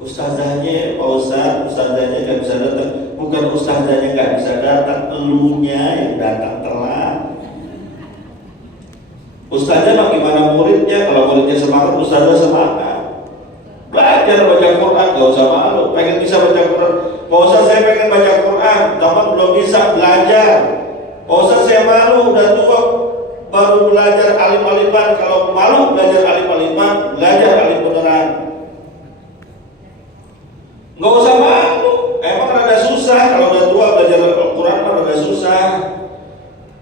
ustazahnya, Pak Ustaz, ustazahnya nggak bisa datang. Bukan ustazahnya nggak bisa datang, elunya yang datang telat. Ustazah bagaimana muridnya? Kalau muridnya semangat, ustazah semangat. Belajar baca Quran, gak usah malu. Pengen bisa baca Quran, Pak Ustaz saya pengen baca Quran, teman belum bisa belajar. Pak Ustaz saya malu, udah tua baru belajar alim-aliman. Kalau malu belajar alim-aliman, belajar alim beneran. Gak usah malu. Emang rada susah kalau udah tua belajar Al-Quran, rada susah.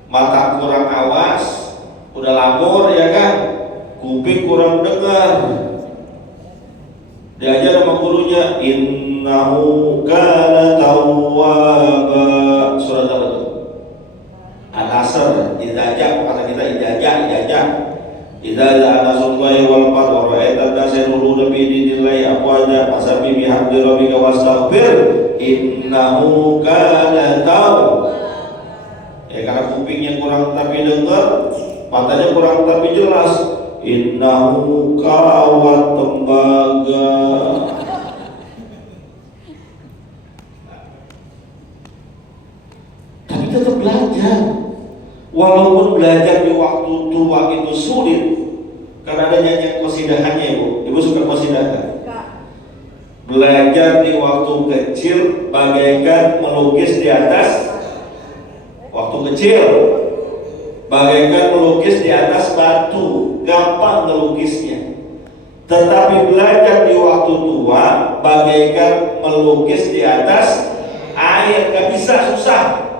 Mata kurang awas, udah labor ya kan, kuping kurang dengar. Diajar sama gurunya, innahu kana tawwaba. Surat apa itu? An-Nasr. Idajah, kata kita idajah. Idajah an-nasrullahi wal fath wa ra'aitan nasa yadkhuluna fi dinillahi afwaja fasabbih bihamdi rabbika wastaghfir innahu kana tawwaba. Ya karena kupingnya kurang tapi dengar, matanya kurang tapi jelas. Innahu kawat tembaga. Tapi tetap belajar. Walaupun belajar di waktu tua itu sulit, karena ada nyanyian qasidahannya Ibu. Ibu suka qasidah kan? Belajar di waktu kecil bagaikan melukis di atas waktu kecil. Bagaikan melukis di atas batu, gampang melukisnya. Tetapi belajar di waktu tua bagaikan melukis di atas air, gak bisa, susah.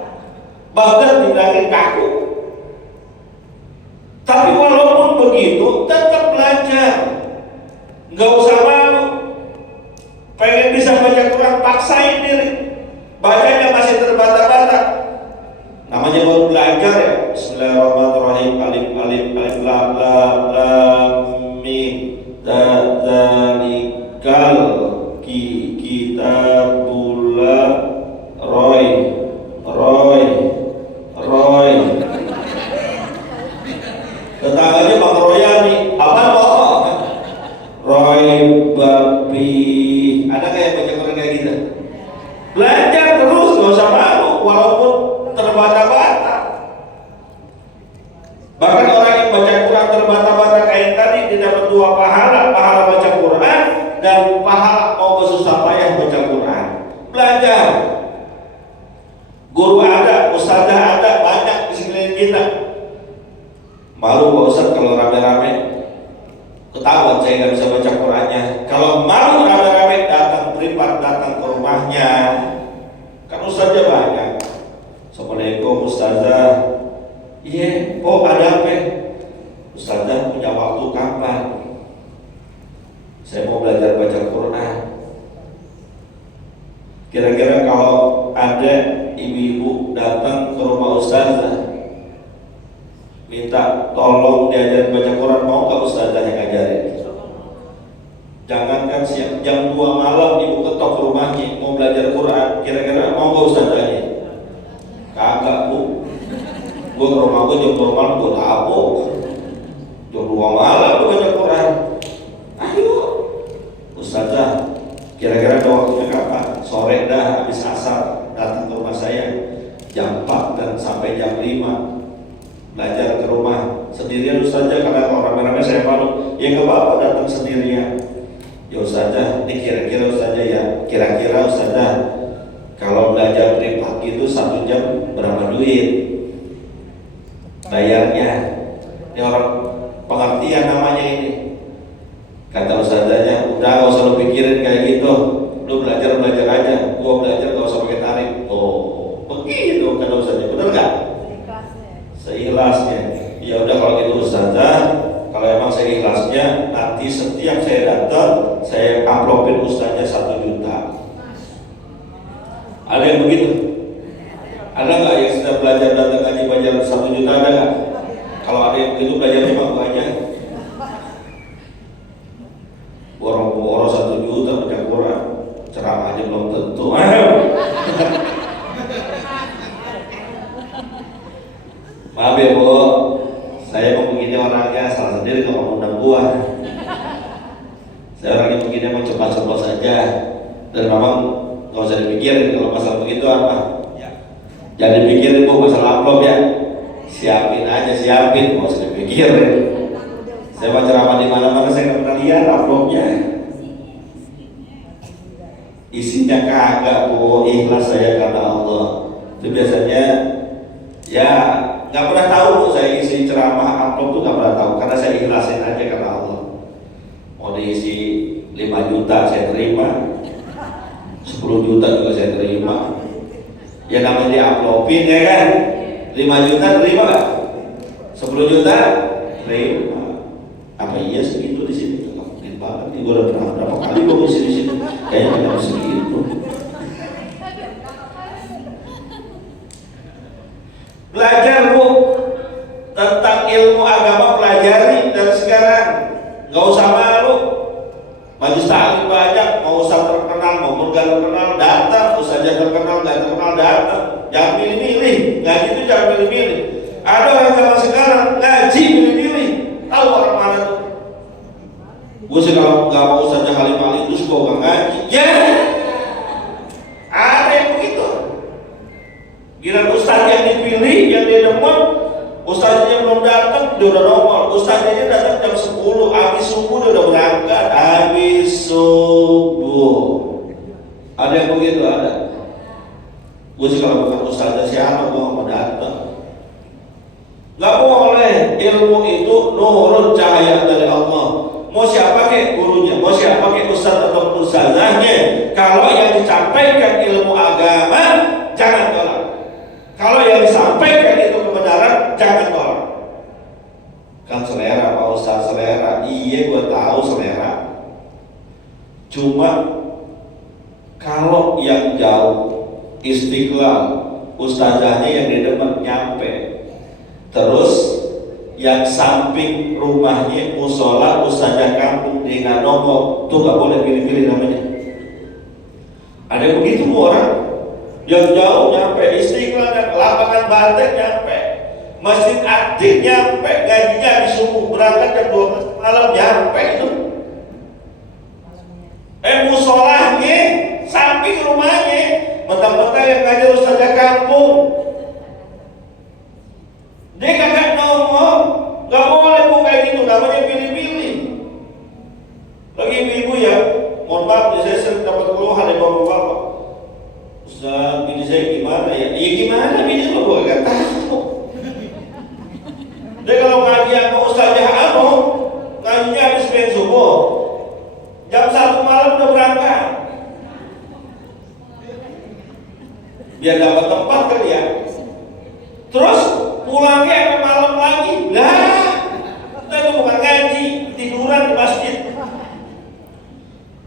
Bahkan dibilangin kaku. Tapi walaupun begitu, tetap belajar. Gak usah malu. Pengen bisa baca Quran, paksain diri. Bacanya masih terbata-bata. Namanya baru belajar ya. Bismillahirrahmanirrahim. Alif lam mim. Dzalikal kitabul roy. Tetangganya Bang Royani. Apa kok? Roy babi. Ada kayak baca Quran kayak gitu? Belajar terus, gak usah malu. Walaupun terbata-bata. Bahkan orang yang baca Quran terbata-bata kayak tadi, dia dapat 2 pahala baca Quran dan pahala mau bersusah payah baca Quran. Belajar. Guru ada, ustazah ada, banyak di sekeliling kita. Malu Pak Ustaz kalau rame-rame ketahuan saya nggak bisa baca Qurannya. Kalau malu rame-rame datang privat, datang ke rumahnya. Kan ustazah banyak. Assalamualaikum ustazah. Iya, oh ada apa? Ustazah punya waktu kapan? Saya mau belajar baca Quran. Kira-kira kalau ada ibu-ibu datang ke rumah ustazah minta tolong diajarin baca Quran, mau nggak ustazah yang ngajarin? Jangankan siang jam 2 malam ibu ketok ke rumahnya mau belajar Quran, kira-kira mau nggak ustazahnya? Kagak Bu. Gue ke rumah gue jam 2 malam gue tabok. Jam 2 malam gue baca Quran. Ayo ustazah, kira-kira ada waktunya kapan? Sore dah habis asar datang ke rumah saya jam 4 dan sampai jam 5 belajar ke rumah sendirian ustazah, karena kalau rame-rame saya malu. Ya gak apa-apa datang sendirian. Ya ustazah, ini kira-kira ustazah ya, kira-kira ustazah kalau belajar privat gitu 1 jam berapa duit bayarnya? Ini orang pengertian namanya ini. Kata ustazahnya, udah gak usah lu pikirin kayak gitu, lu belajar aja, gua belajar gak usah pakai tarif. Oh begitu kata ustazahnya, bener gak? Seikhlasnya. Ya udah kalau gitu ustazah, kalau emang seikhlasnya nanti setiap saya datang saya amplopin ustazah 1 juta. Ada yang begitu? Ada nggak yang sudah belajar datang ngaji belajar 1 juta, ada nggak? Kalau ada yang begitu belajarnya bang banyak. Borong-borong 1 juta baca Quran, ceramah aja belum tentu. Maaf ya Bu, saya mau begini orangnya salah sendiri kalau undang gua. Saya orangnya begini mau coba-coba saja. Dan memang nggak usah dipikirin kalau masalah begitu apa. Jangan dipikirin bu masalah amplop ya. Siapin aja, siapin, nggak usah dipikirin. Saya baca ceramah di mana-mana saya nggak pernah lihat amplopnya. Isinya kagak bu, ikhlas saya karena Allah. Itu biasanya ya nggak pernah tahu saya isi ceramah amplop tuh nggak pernah tahu karena saya ikhlasin aja karena Allah. Mau diisi 5 juta saya terima, 10 juta juga saya terima. Ya namanya diamplopin ya kan, 5 juta terima nggak? 10 juta terima. Apa iya segitu di sini? Mungkin banget. Gue udah pernah berapa kali gue di sini. Kayaknya tidak segitu. Belajar bu tentang ilmu agama, pelajari dari sekarang. Nggak usah malu. Majelis taklim banyak, mau usah terkenal, mau gak terkenal datang, ustazah terkenal, gak terkenal datang. Jangan pilih-pilih, ngaji itu jangan pilih-pilih. Ada orang zaman sekarang ngaji pilih-pilih, tahu orang mana tuh? Gue sih kalau nggak mau ustazah Halimah itu gue gak ngaji. Ya, ada yang begitu. Gila ustaz yang dipilih, yang dia demen, ustaznya belum datang, dia udah nongol. Ustaznya datang jam 10, habis subuh dia udah berangkat. Habis subuh. Ada yang begitu, ada. Gue sih kalau bukan ustaznya siapa, gue gak mau datang. Gak boleh. Ilmu itu nurun, cahaya dari Allah. Mau siapa kek gurunya, mau siapa kek ustaz atau ustazahnya, kalau yang disampaikan ilmu agama, jangan tolak. Kalau yang disampaikan itu kebenaran, jangan tolak. Kan selera Pak Ustaz, selera. Iya gue tahu selera. Cuma kalau yang jauh Istiqlal, ustazahnya yang di depan nyampe, terus yang samping rumahnya musola ustazah kampung di nongol, tuh gak boleh pilih-pilih namanya. Ada yang begitu orang yang jauh nyampe Istiqlal dan lapangan Banteng nyampe, Masjid Aktif nyampe, gajinya di subuh berangkat jam 12 malam nyampe itu. Musolahnya samping rumahnya, mentang-mentang yang ngajar ustazah kampung. Dia kagak ngomong, gak boleh bu kayak gitu, namanya pilih-pilih. Lagi ibu-ibu ya, mohon maaf, saya sering dapat keluhan dari bapak-bapak. Ustaz, bini saya gimana ya? Iya gimana bini lo, gue gak tahu. Dia kalau ngaji sama ustazah anu, ngajinya habis main subuh, jam 1 malam udah berangkat. Biar dapat tempat kali ya. Terus pulangnya sampai malam lagi. Lah, itu bukan ngaji, tiduran di masjid.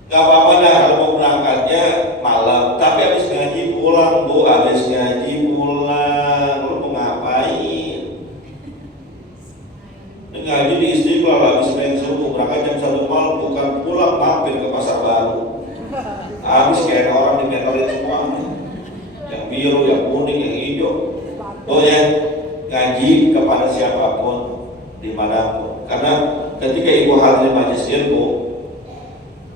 Gak apa-apa dah kalau mau berangkatnya malam, tapi habis ngaji pulang bu, habis ngaji pulang. Lu mau ngapain? Ngaji di Istiqlal habis main subuh, berangkat jam 1 malam, bukan pulang mampir ke pasar baru. Habis kayak orang dimetorin semua, yang biru, yang kuning, yang hijau. Oh ya, ngaji kepada siapapun dimanapun. Karena ketika ibu hadir majelis ilmu,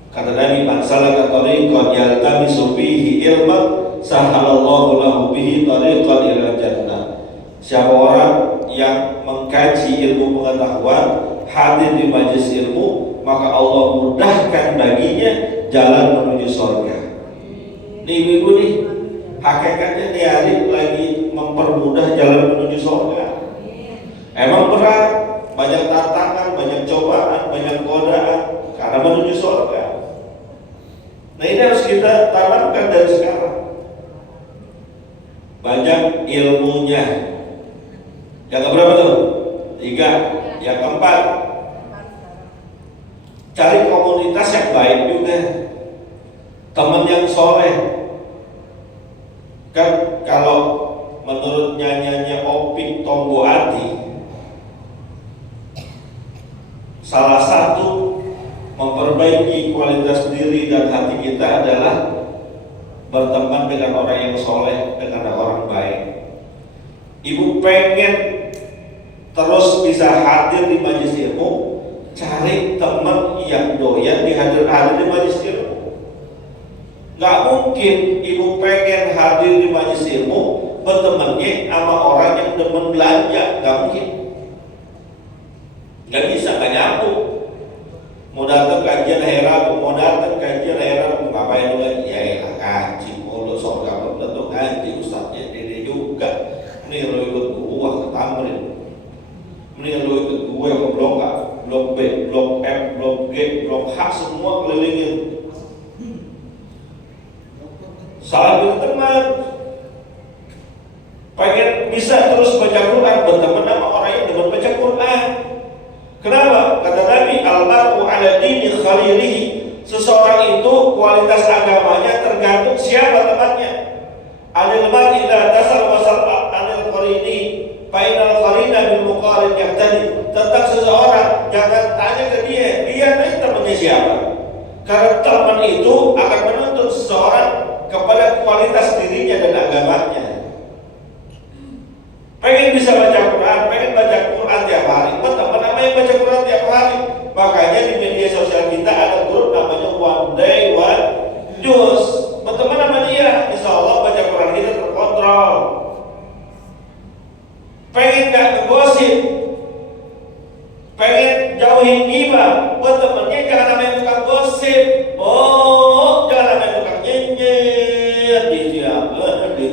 kata Nabi, man salaka tariqan yaltamisu fihi ilman sahalallahu lahu bihi tariqan ila jannah. Siapa orang yang mengkaji ilmu pengetahuan, hadir di majelis ilmu, maka Allah mudahkan baginya jalan menuju surga. Nih ibu-ibu nih, hakikatnya nih hari lagi mempermudah jalan menuju surga. Emang berat, banyak tantangan, banyak cobaan, banyak godaan karena menuju surga. Nah ini harus kita tanamkan dari sekarang. Banyak ilmunya. Yang keberapa tuh? 3. Yang keempat, cari komunitas yang baik juga, teman yang soleh. Kan kalau menurut nyanyiannya Opik Tonggoati, salah satu memperbaiki kualitas diri dan hati kita adalah berteman dengan orang yang soleh, dengan orang baik. Ibu pengen terus bisa hadir di majelis ilmu, cari teman yang doyan hadir di majelis ilmu. Gak mungkin ibu pengen hadir di majelis ilmu bertemannya sama orang yang demen belanja, gak mungkin. Gak bisa, gak nyambung. Mau datang kajian Rabu, mau datang kajian Rabu, ngapain lu ngaji? Ya elah ngaji, mulu sok kamu tentu ngaji, ustadznya dia juga. Ini lu ikut gua ke tamrin, ini lu ikut gua ke blok A, blok B, blok F, blok G, blok H, semua kelilingin. Salah pilih teman, pengen bisa terus baca Quran, berteman sama orang yang demen baca Quran. Kenapa? Kata Nabi, al-mar'u ala dini khalilihi. Seseorang itu kualitas agamanya tergantung siapa temannya. Anil mar'i la tasal wasal anil qarini, fa inal qarina bil muqarin yahtadi. Tentang seseorang jangan tanya ke dia tanya temannya siapa. Karena teman itu akan menuntut seseorang kepada kualitas dirinya dan agamanya. Pengen bisa baca Quran, pengen baca Quran tiap hari, berteman sama yang baca Quran tiap hari. Makanya di media sosial kita ada grup namanya One Day One Juz. Berteman sama dia, insya Allah baca Quran kita terkontrol. Pengen gak ngegosip, pengen jauhin ghibah, bertemannya jangan sama yang tukang gosip. Oh, jangan sama yang tukang nyenyet di siapa, di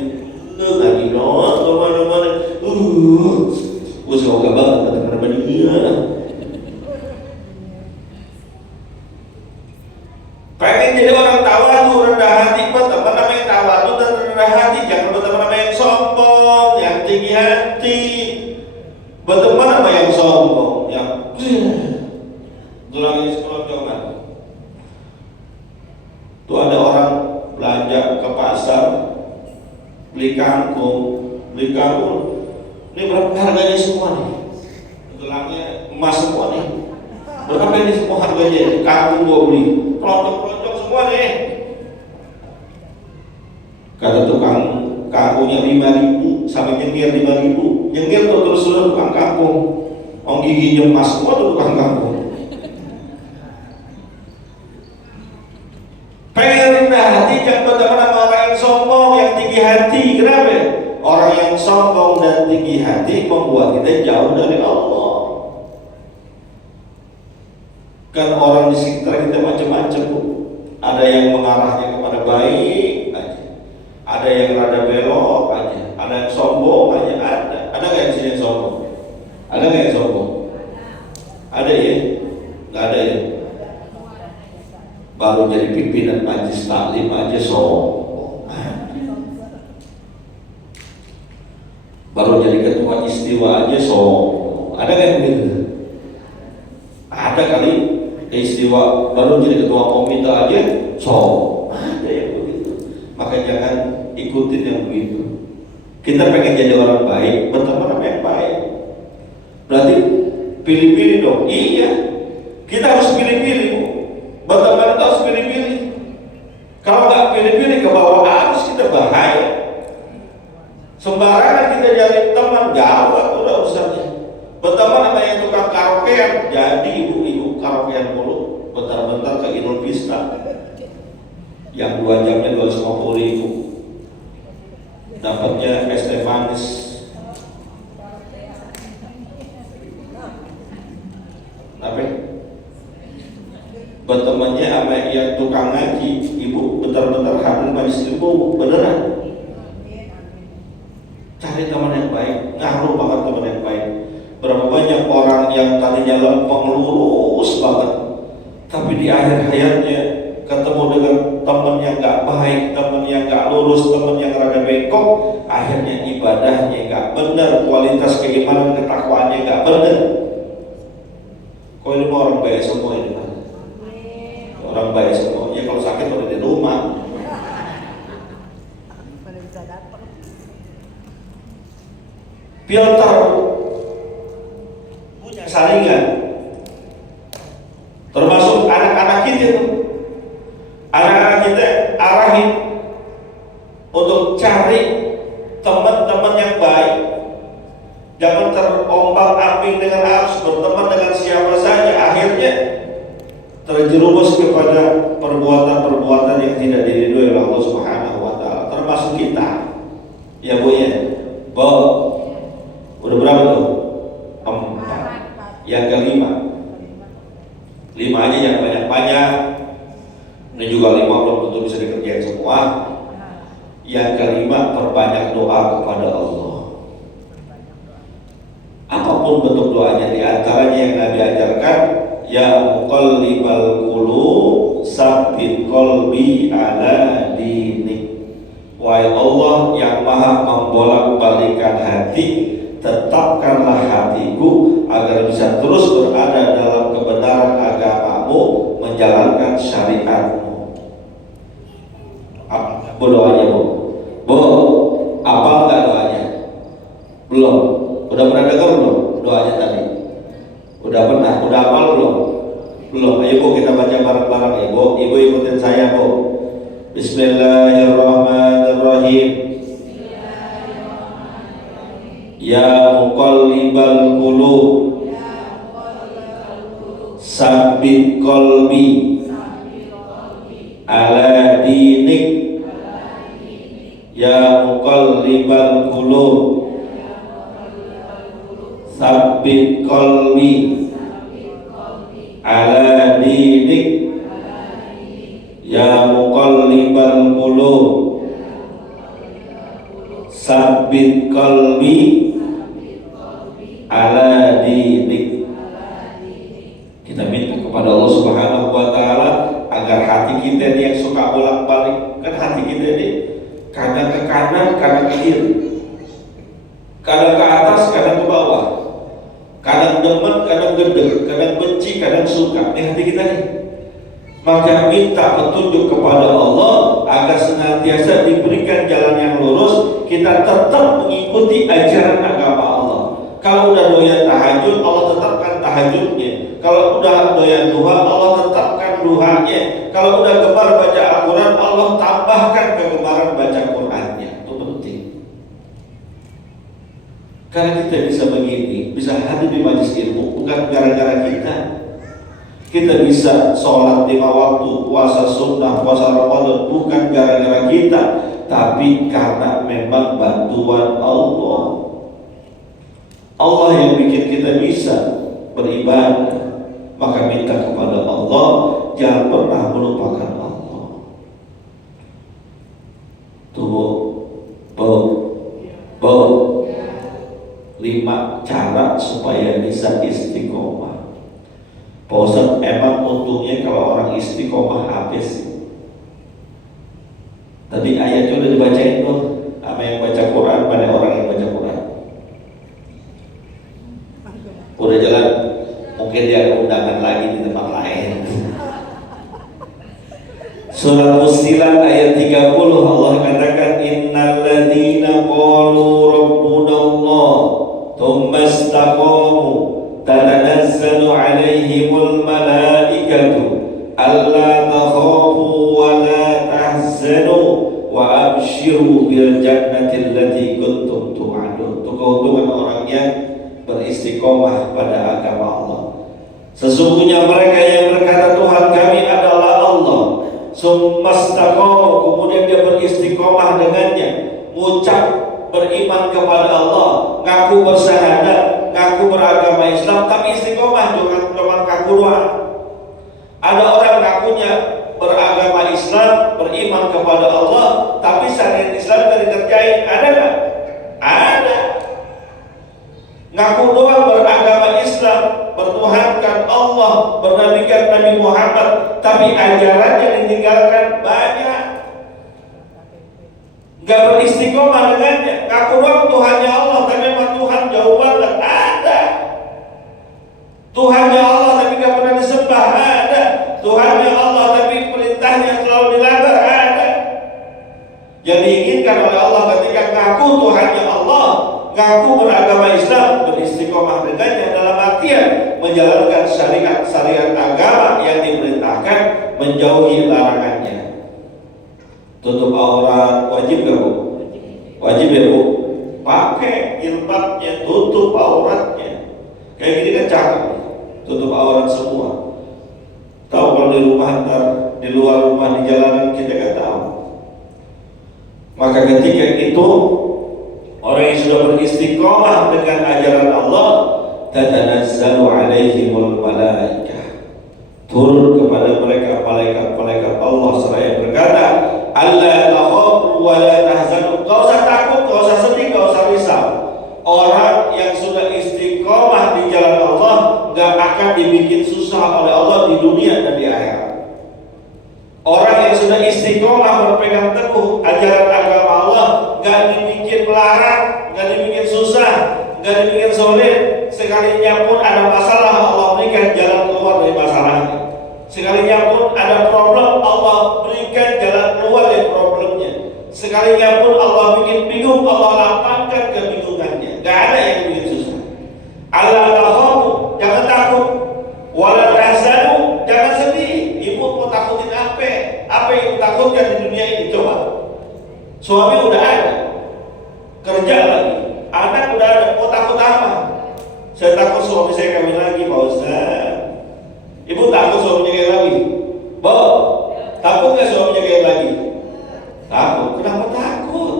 lagi non, kemana-mana. Gue semoga banget teman-teman dia. Pengen jadi orang tawadu, rendah hati, berteman sama yang tawadu dan rendah hati. Jangan berteman sama yang sombong, yang tinggi hati. Berteman sama yang sombong, yang tulangnya sekeloncongan. Tuh ada orang belanja ke pasar, beli kangkung. Ini berapa harganya semua nih? Gelangnya emas semua nih. Berapa ini semua harganya? Kangkung gua beli, kelontong-kelontong semua nih. Kata tukang kangkungnya 5.000, sampai nyengir 5.000. Nyengir tuh terus tukang kangkung. Om giginya emas semua tuh tukang kangkung. Pengen rendah hati, jangan berteman sama orang yang sombong, yang tinggi hati. Kenapa? Orang yang sombong dan tinggi hati membuat kita jauh dari Allah. Kan orang di sekitar kita macam-macam, Bu. Ada yang mengarahnya kepada baik aja, ada yang rada belok aja, ada yang sombong aja, ada nggak yang sini yang sombong? Ada nggak yang sombong? Ada ya? Nggak ada ya? Baru jadi pimpinan majelis taklim aja sombong. Baru jadi ketua istiwa aja ada nggak yang begitu? Ada kali istiwa baru jadi ketua komite aja ada yang begitu. Maka jangan ikutin yang begitu. Kita pengen jadi orang baik, berteman sama yang baik. Berarti pilih-pilih dong. Iya, kita harus pilih-pilih, Bu. Berteman itu harus pilih-pilih. Kalau nggak pilih-pilih ke bawah arus kita bahaya. Sembarangan kita cari teman, gawat udah urusannya. Berteman sama yang tukang karaokean, jadi ibu-ibu karaokean mulu, bentar-bentar ke Inul Vista yang 2 jamnya 250.000, dapatnya es teh manis. Apa? Bertemannya sama yang tukang ngaji, ibu bentar-bentar hadir majelis ilmu, beneran. Cari teman yang baik, ngaruh banget teman yang baik. Berapa banyak orang yang tadinya lempeng lurus banget, tapi di akhir hayatnya ketemu dengan teman yang gak baik, teman yang gak lurus, teman yang rada bengkok, akhirnya ibadahnya gak benar, kualitas keimanan ketakwaannya gak benar. Kok ini mau orang baik semua ini? Orang baik semua, ya kalau sakit udah di rumah. Filter punya saringan, termasuk anak-anak kita tuh. Anak-anak kita arahin untuk cari teman-teman yang baik, jangan terombang kambing dengan arus, berteman dengan siapa saja, akhirnya terjerumus kepada perbuatan-perbuatan yang tidak diridhoi oleh Allah Subhanahu wa taala, termasuk kita. Ya Bu ya. Bu. Udah berapa tuh? 4. Yang kelima. 5 aja yang banyak-banyak. Ini juga 5 belum tentu bisa dikerjain semua. Yang kelima, perbanyak doa kepada Allah. Apapun bentuk doanya, di antaranya yang Nabi ajarkan, ya muqallibal qulub tsabbit qalbi ala dinik. Wahai Allah yang maha membolak-balikkan hati, tetapkanlah hatiku agar bisa terus berada dalam kebenaran agamamu, menjalankan syariatmu. Apa doanya Bu? Bu, apa enggak doanya? Belum. Udah pernah dengar belum doanya tadi? Udah pernah? Udah hafal belum? Belum. Ayo Bu, kita baca bareng-bareng Ibu. Ibu ikutin saya Bu. Bismillahirrahmanirrahim. Ya muqallibal qulub tsabbit qalbi ala dinik. Ya muqallibal qulub tsabbit qalbi ala dinik. Ya muqallibal qulub tsabbit qalbi ala dinik. Kita minta kepada Allah Subhanahu wa taala agar hati kita ini yang suka bolak-balik, kan hati kita ini kadang ke kanan, kadang ke kiri, kadang ke atas, kadang ke bawah, kadang demen, kadang gedeg, kadang benci, kadang suka. Ini hati kita nih. Maka minta petunjuk kepada Allah agar senantiasa diberikan jalan yang lurus, kita tetap mengikuti ajaran agama Allah. Kalau udah doyan tahajud, Allah tetapkan tahajudnya. Kalau udah doyan duha, Allah tetapkan duhanya. Kalau udah gemar baca Al-Quran, Allah tambahkan kegemaran baca Qurannya. Itu penting. Karena kita bisa begini, bisa hadir di majelis ilmu, bukan gara-gara kita. Kita bisa sholat 5 waktu, puasa sunnah, puasa Ramadan, bukan gara-gara kita, tapi karena memang bantuan Allah. Allah yang bikin kita bisa beribadah. Maka minta kepada Allah, jangan pernah melupakan Allah. Tuh, Bu, 5 cara supaya bisa istiqomah. Pak Ustadz, emang untungnya kalau orang istiqomah apa sih? Tadi ayatnya udah dibacain tuh, sama yang baca Quran, pada orang yang baca Quran. Udah jalan, mungkin dia ada undangan lagi di tempat lain. Surah Fussilat ayat 30, Allah katakan, innal ladzina qalu rabbunallah tsumma istaqamu tatanazzalu alaihimul malaikatu alla takhafu wa la tahzanu wa abshiru bil jannati allati kuntum tu'adun. Itu keuntungan orang yang beristiqomah pada agama Allah. Sesungguhnya mereka yang berkata Tuhan kami adalah Allah, summastaqamu, kemudian dia beristiqomah dengannya, mengucap beriman kepada Allah, ngaku bersyahadat, ngaku beragama Islam, tapi istiqomah jangan cuma ngaku doang. Ada orang ngakunya beragama Islam, beriman kepada Allah, tapi syariat Islam tidak dikerjain. Ada nggak? Ada. Ngaku doang beragama Islam, bertuhankan Allah, bernabikan Nabi Muhammad, tapi ajarannya ditinggalkan banyak. Gak beristiqomah dengannya. Ngaku doang Tuhannya Allah, tapi memang Tuhan jauh banget. Ada. Tuhannya Allah tapi gak pernah disembah. Ada. Tuhannya Allah tapi perintahnya selalu dilanggar. Ada. Yang diinginkan oleh Allah ketika ngaku Tuhannya Allah, ngaku beragama Islam, beristiqomah dengannya dalam artian menjalankan syariat agama yang diperintahkan, menjauhi larangannya. Tutup aurat wajib gak Bu? Wajib ya Bu? Pakai jilbabnya, tutup auratnya. Kayak gini kan cakep, tutup aurat semua. Tahu kalau di rumah ntar, di luar rumah, di jalanan kita nggak tahu. Maka ketika itu orang yang sudah beristiqomah dengan ajaran Allah, tatanazzalu alaihimul malaikah, turun kepada mereka malaikat-malaikat Allah seraya berkata, alla takhafu wa la tahzanu. Gak usah takut, gak usah sedih, gak usah risau. Orang yang sudah istiqomah di jalan Allah gak akan dibikin susah oleh Allah di dunia dan di akhirat. Orang yang sudah istiqomah berpegang teguh ajaran agama Allah gak dibikin melarang, gak dibikin susah, gak dibikin sulit. Sekalinya pun ada masalah, Allah berikan jalan keluar dari masalahnya. Sekalinya pun ada problem, Allah berikan jalan keluar dari problemnya. Sekalinya pun Allah bikin bingung, Allah lapangkan kebingungannya. Gak ada yang bikin susah. Allah takhafu, jangan takut. Wala tahzanu, jangan sedih. Ibu mau takutin apa? Apa yang ditakutkan di dunia ini? Coba. Suami udah ada, kerja lagi, anak udah ada, mau takut apa? Saya takut suami saya kawin lagi, Pak Ustaz. Ibu takut suaminya kawin lagi? Bo, takut nggak suaminya kawin lagi? Takut. Kenapa takut?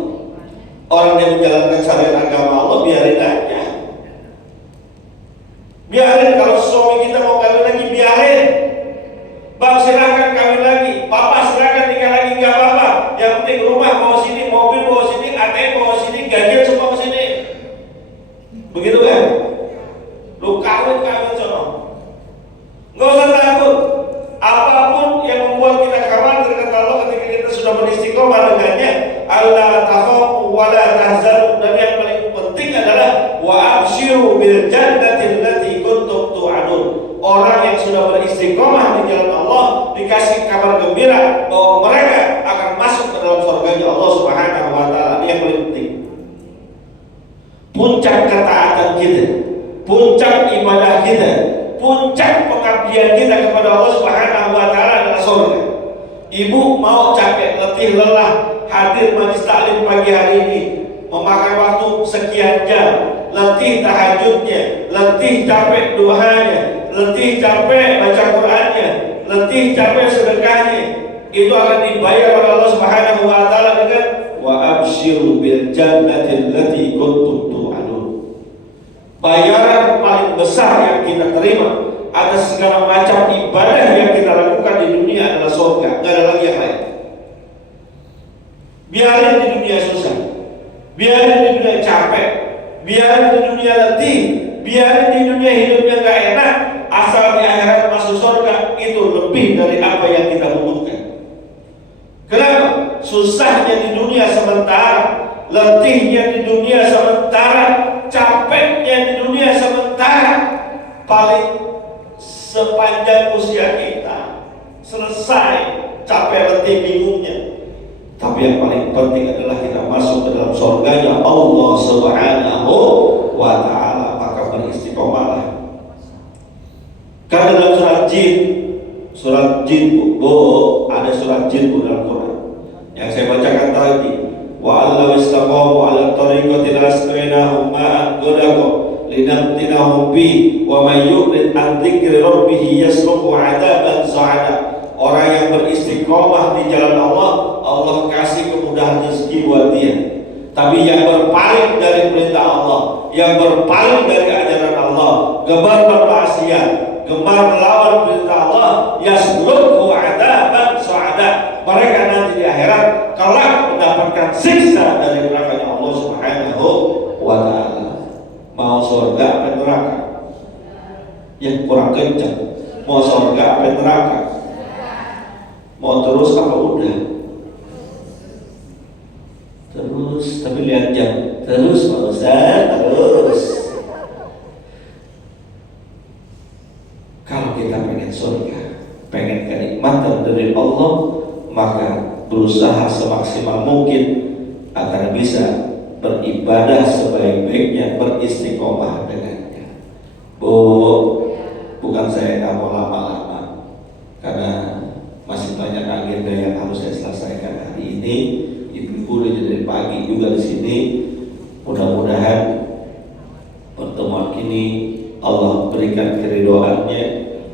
Orang yang menjalankan syariat agama Allah, biarin aja. Biarin, kalau suami kita mau kawin lagi, biarin. Bang silahkan kawin lagi, papa silahkan nikah lagi, nggak apa-apa. Yang penting rumah bawa sini, mobil bawa sini, ATM bawa sini, gajian semua ke sini. Begitu kan? Lu kawin sono. Nggak usah takut. Apapun yang membuat kita khawatir kata Allah ketika kita sudah beristiqomah dengannya, Allah takhafu wa la tahzanu, dan yang paling penting adalah wa abshiru bil jannati allati kuntum tu'adun. Orang yang sudah beristiqomah di jalan Allah dikasih kabar gembira bahwa mereka akan masuk ke dalam surganya Allah Subhanahu wa taala. Ini yang paling penting. Puncak ketaatan kita, puncak ibadah kita, puncak pengabdian kita kepada Allah Subhanahu wa taala adalah surga. Ibu mau capek, letih, lelah hadir majelis taklim pagi hari ini, memakan waktu sekian jam, letih tahajudnya, letih capek duhanya, letih capek baca Qur'annya, letih capek sedekahnya, itu akan dibayar oleh Allah Subhanahu wa taala dengan wa absyiru bil jannati allati kuntum tu'adun. Bayaran paling besar yang kita terima atas segala macam ibadah yang kita lakukan di dunia adalah surga, nggak ada lagi yang lain. Biarin di dunia susah, biarin di dunia capek, biarin di dunia letih, biarin di dunia hidupnya nggak enak, asal di akhirat masuk surga, itu lebih dari apa yang kita butuhkan. Kenapa? Susahnya di dunia sementara, letihnya di dunia sementara, capeknya di dunia sementara, paling sepanjang usia kita selesai capek letih bingungnya. Tapi yang paling penting adalah kita masuk ke dalam surganya Allah Subhanahu wa ta'ala. Maka beristiqomahlah. Karena dalam surat jin ada surat jin dalam Quran yang saya bacakan tadi, wa allaw istaqamu ala tariqati lasqainahum ma'an ghadaqa linaftinahum bi wa may yu'rid an dzikri rabbih yasluku 'adaban sa'ada. Orang yang beristiqomah di jalan Allah, Allah kasih kemudahan rezeki buat dia. Tapi yang berpaling dari perintah Allah, yang berpaling dari ajaran Allah, gemar bermaksiat, gemar melawan perintah Allah, yasluku 'adaban sa'ada, mereka nanti di akhirat kelak mendapatkan siksa dari nerakanya Allah Subhanahu wa ta'ala. Mau surga atau neraka? Yang kurang kencang. Mau surga atau neraka? Mau terus apa udah? Terus, tapi lihat jam. Terus Pak Ustaz, terus. Kalau kita pengen surga, pengen kenikmatan dari Allah, maka berusaha semaksimal mungkin agar bisa beribadah sebaik-baiknya, beristiqomah dengannya. Bukan saya nggak mau lama-lama, karena masih banyak agenda yang harus saya selesaikan hari ini. Ibu-ibu udah dari pagi juga di sini. Mudah-mudahan pertemuan ini Allah berikan keridhoannya,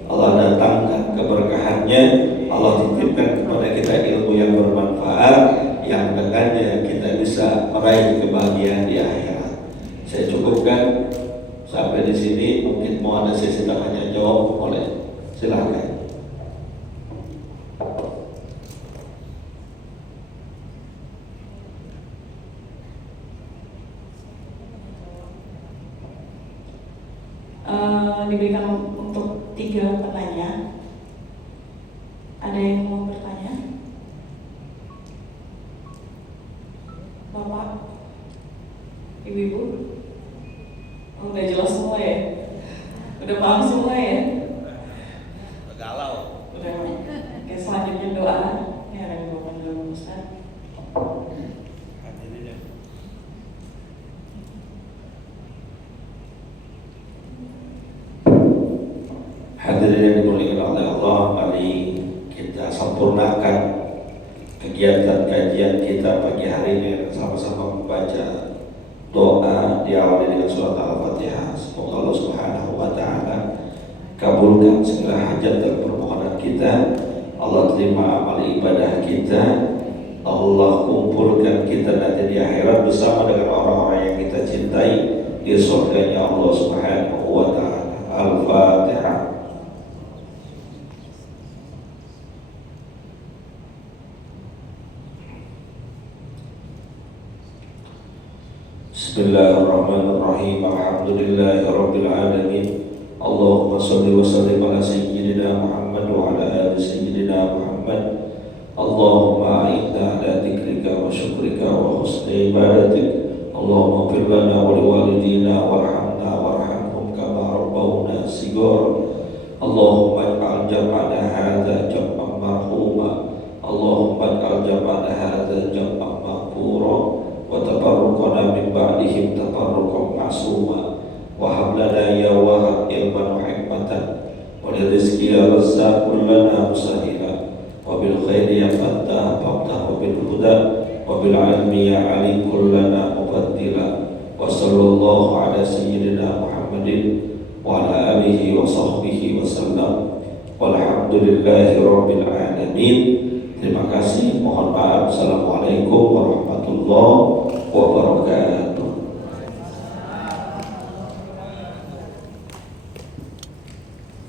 Allah datangkan keberkahannya, Allah titipkan kepada kita ilmu yang bermanfaat yang dengannya kita bisa meraih kebahagiaan di akhirat. Saya cukupkan sampai di sini. Mungkin mau ada sesi tanya jawab, boleh, silakan. Diberikan untuk 3 penanya. Ada yang mau bertanya? Bapak, ibu-ibu, udah jelas semua ya? Udah paham semua ya? Udah galau. Udah. Oke, selanjutnya doa. Ini ada yang bawa dulu, Ustaz. Hadirin yang dimuliakan oleh Allah, mari kita sempurnakan kegiatan kajian kita pagi hari ini dengan sama-sama membaca doa diawali dengan surat Al-Fatihah. Semoga Allah Subhanahu wa taala kabulkan segala hajat dan permohonan kita. Allah terima amal ibadah kita. Allah kumpulkan kita nanti di akhirat bersama dengan orang-orang yang kita cintai di surganya Allah Subhanahu wa taala. Al-Fatihah. Bismillahirrahmanirrahim. Alhamdulillahirabbil alamin. Allahumma shalli wa sallim ala sayyidina Muhammad wa ala ali sayyidina Muhammad. Allahumma a'inna ala dzikrika wa syukrika wa husni ibadatik. Allahumma ighfir lana wa liwalidina warhamna warhamhum kama rabbawna shighara. Allahumma ij'al jam'ana hadza jam'an marhuma. Allahumma ij'al jam'ana hadza jam'an maghfura. Wa tabarrukana min ba'dihim tabarrukan ma'suma. Wa hab lana ya wahab ilman wa hikmatan wa rizqi ya razzaq kullana musahila wa bil khairi ya fattah fattah wa bil huda wa bil ilmi ya alim kullana mubaddila. Wa sallallahu ala sayyidina Muhammadin wa ala alihi wa sahbihi wa sallam. Walhamdulillahi rabbil alamin. Terima kasih, mohon maaf. Assalamualaikum warahmatullahi wabarakatuh.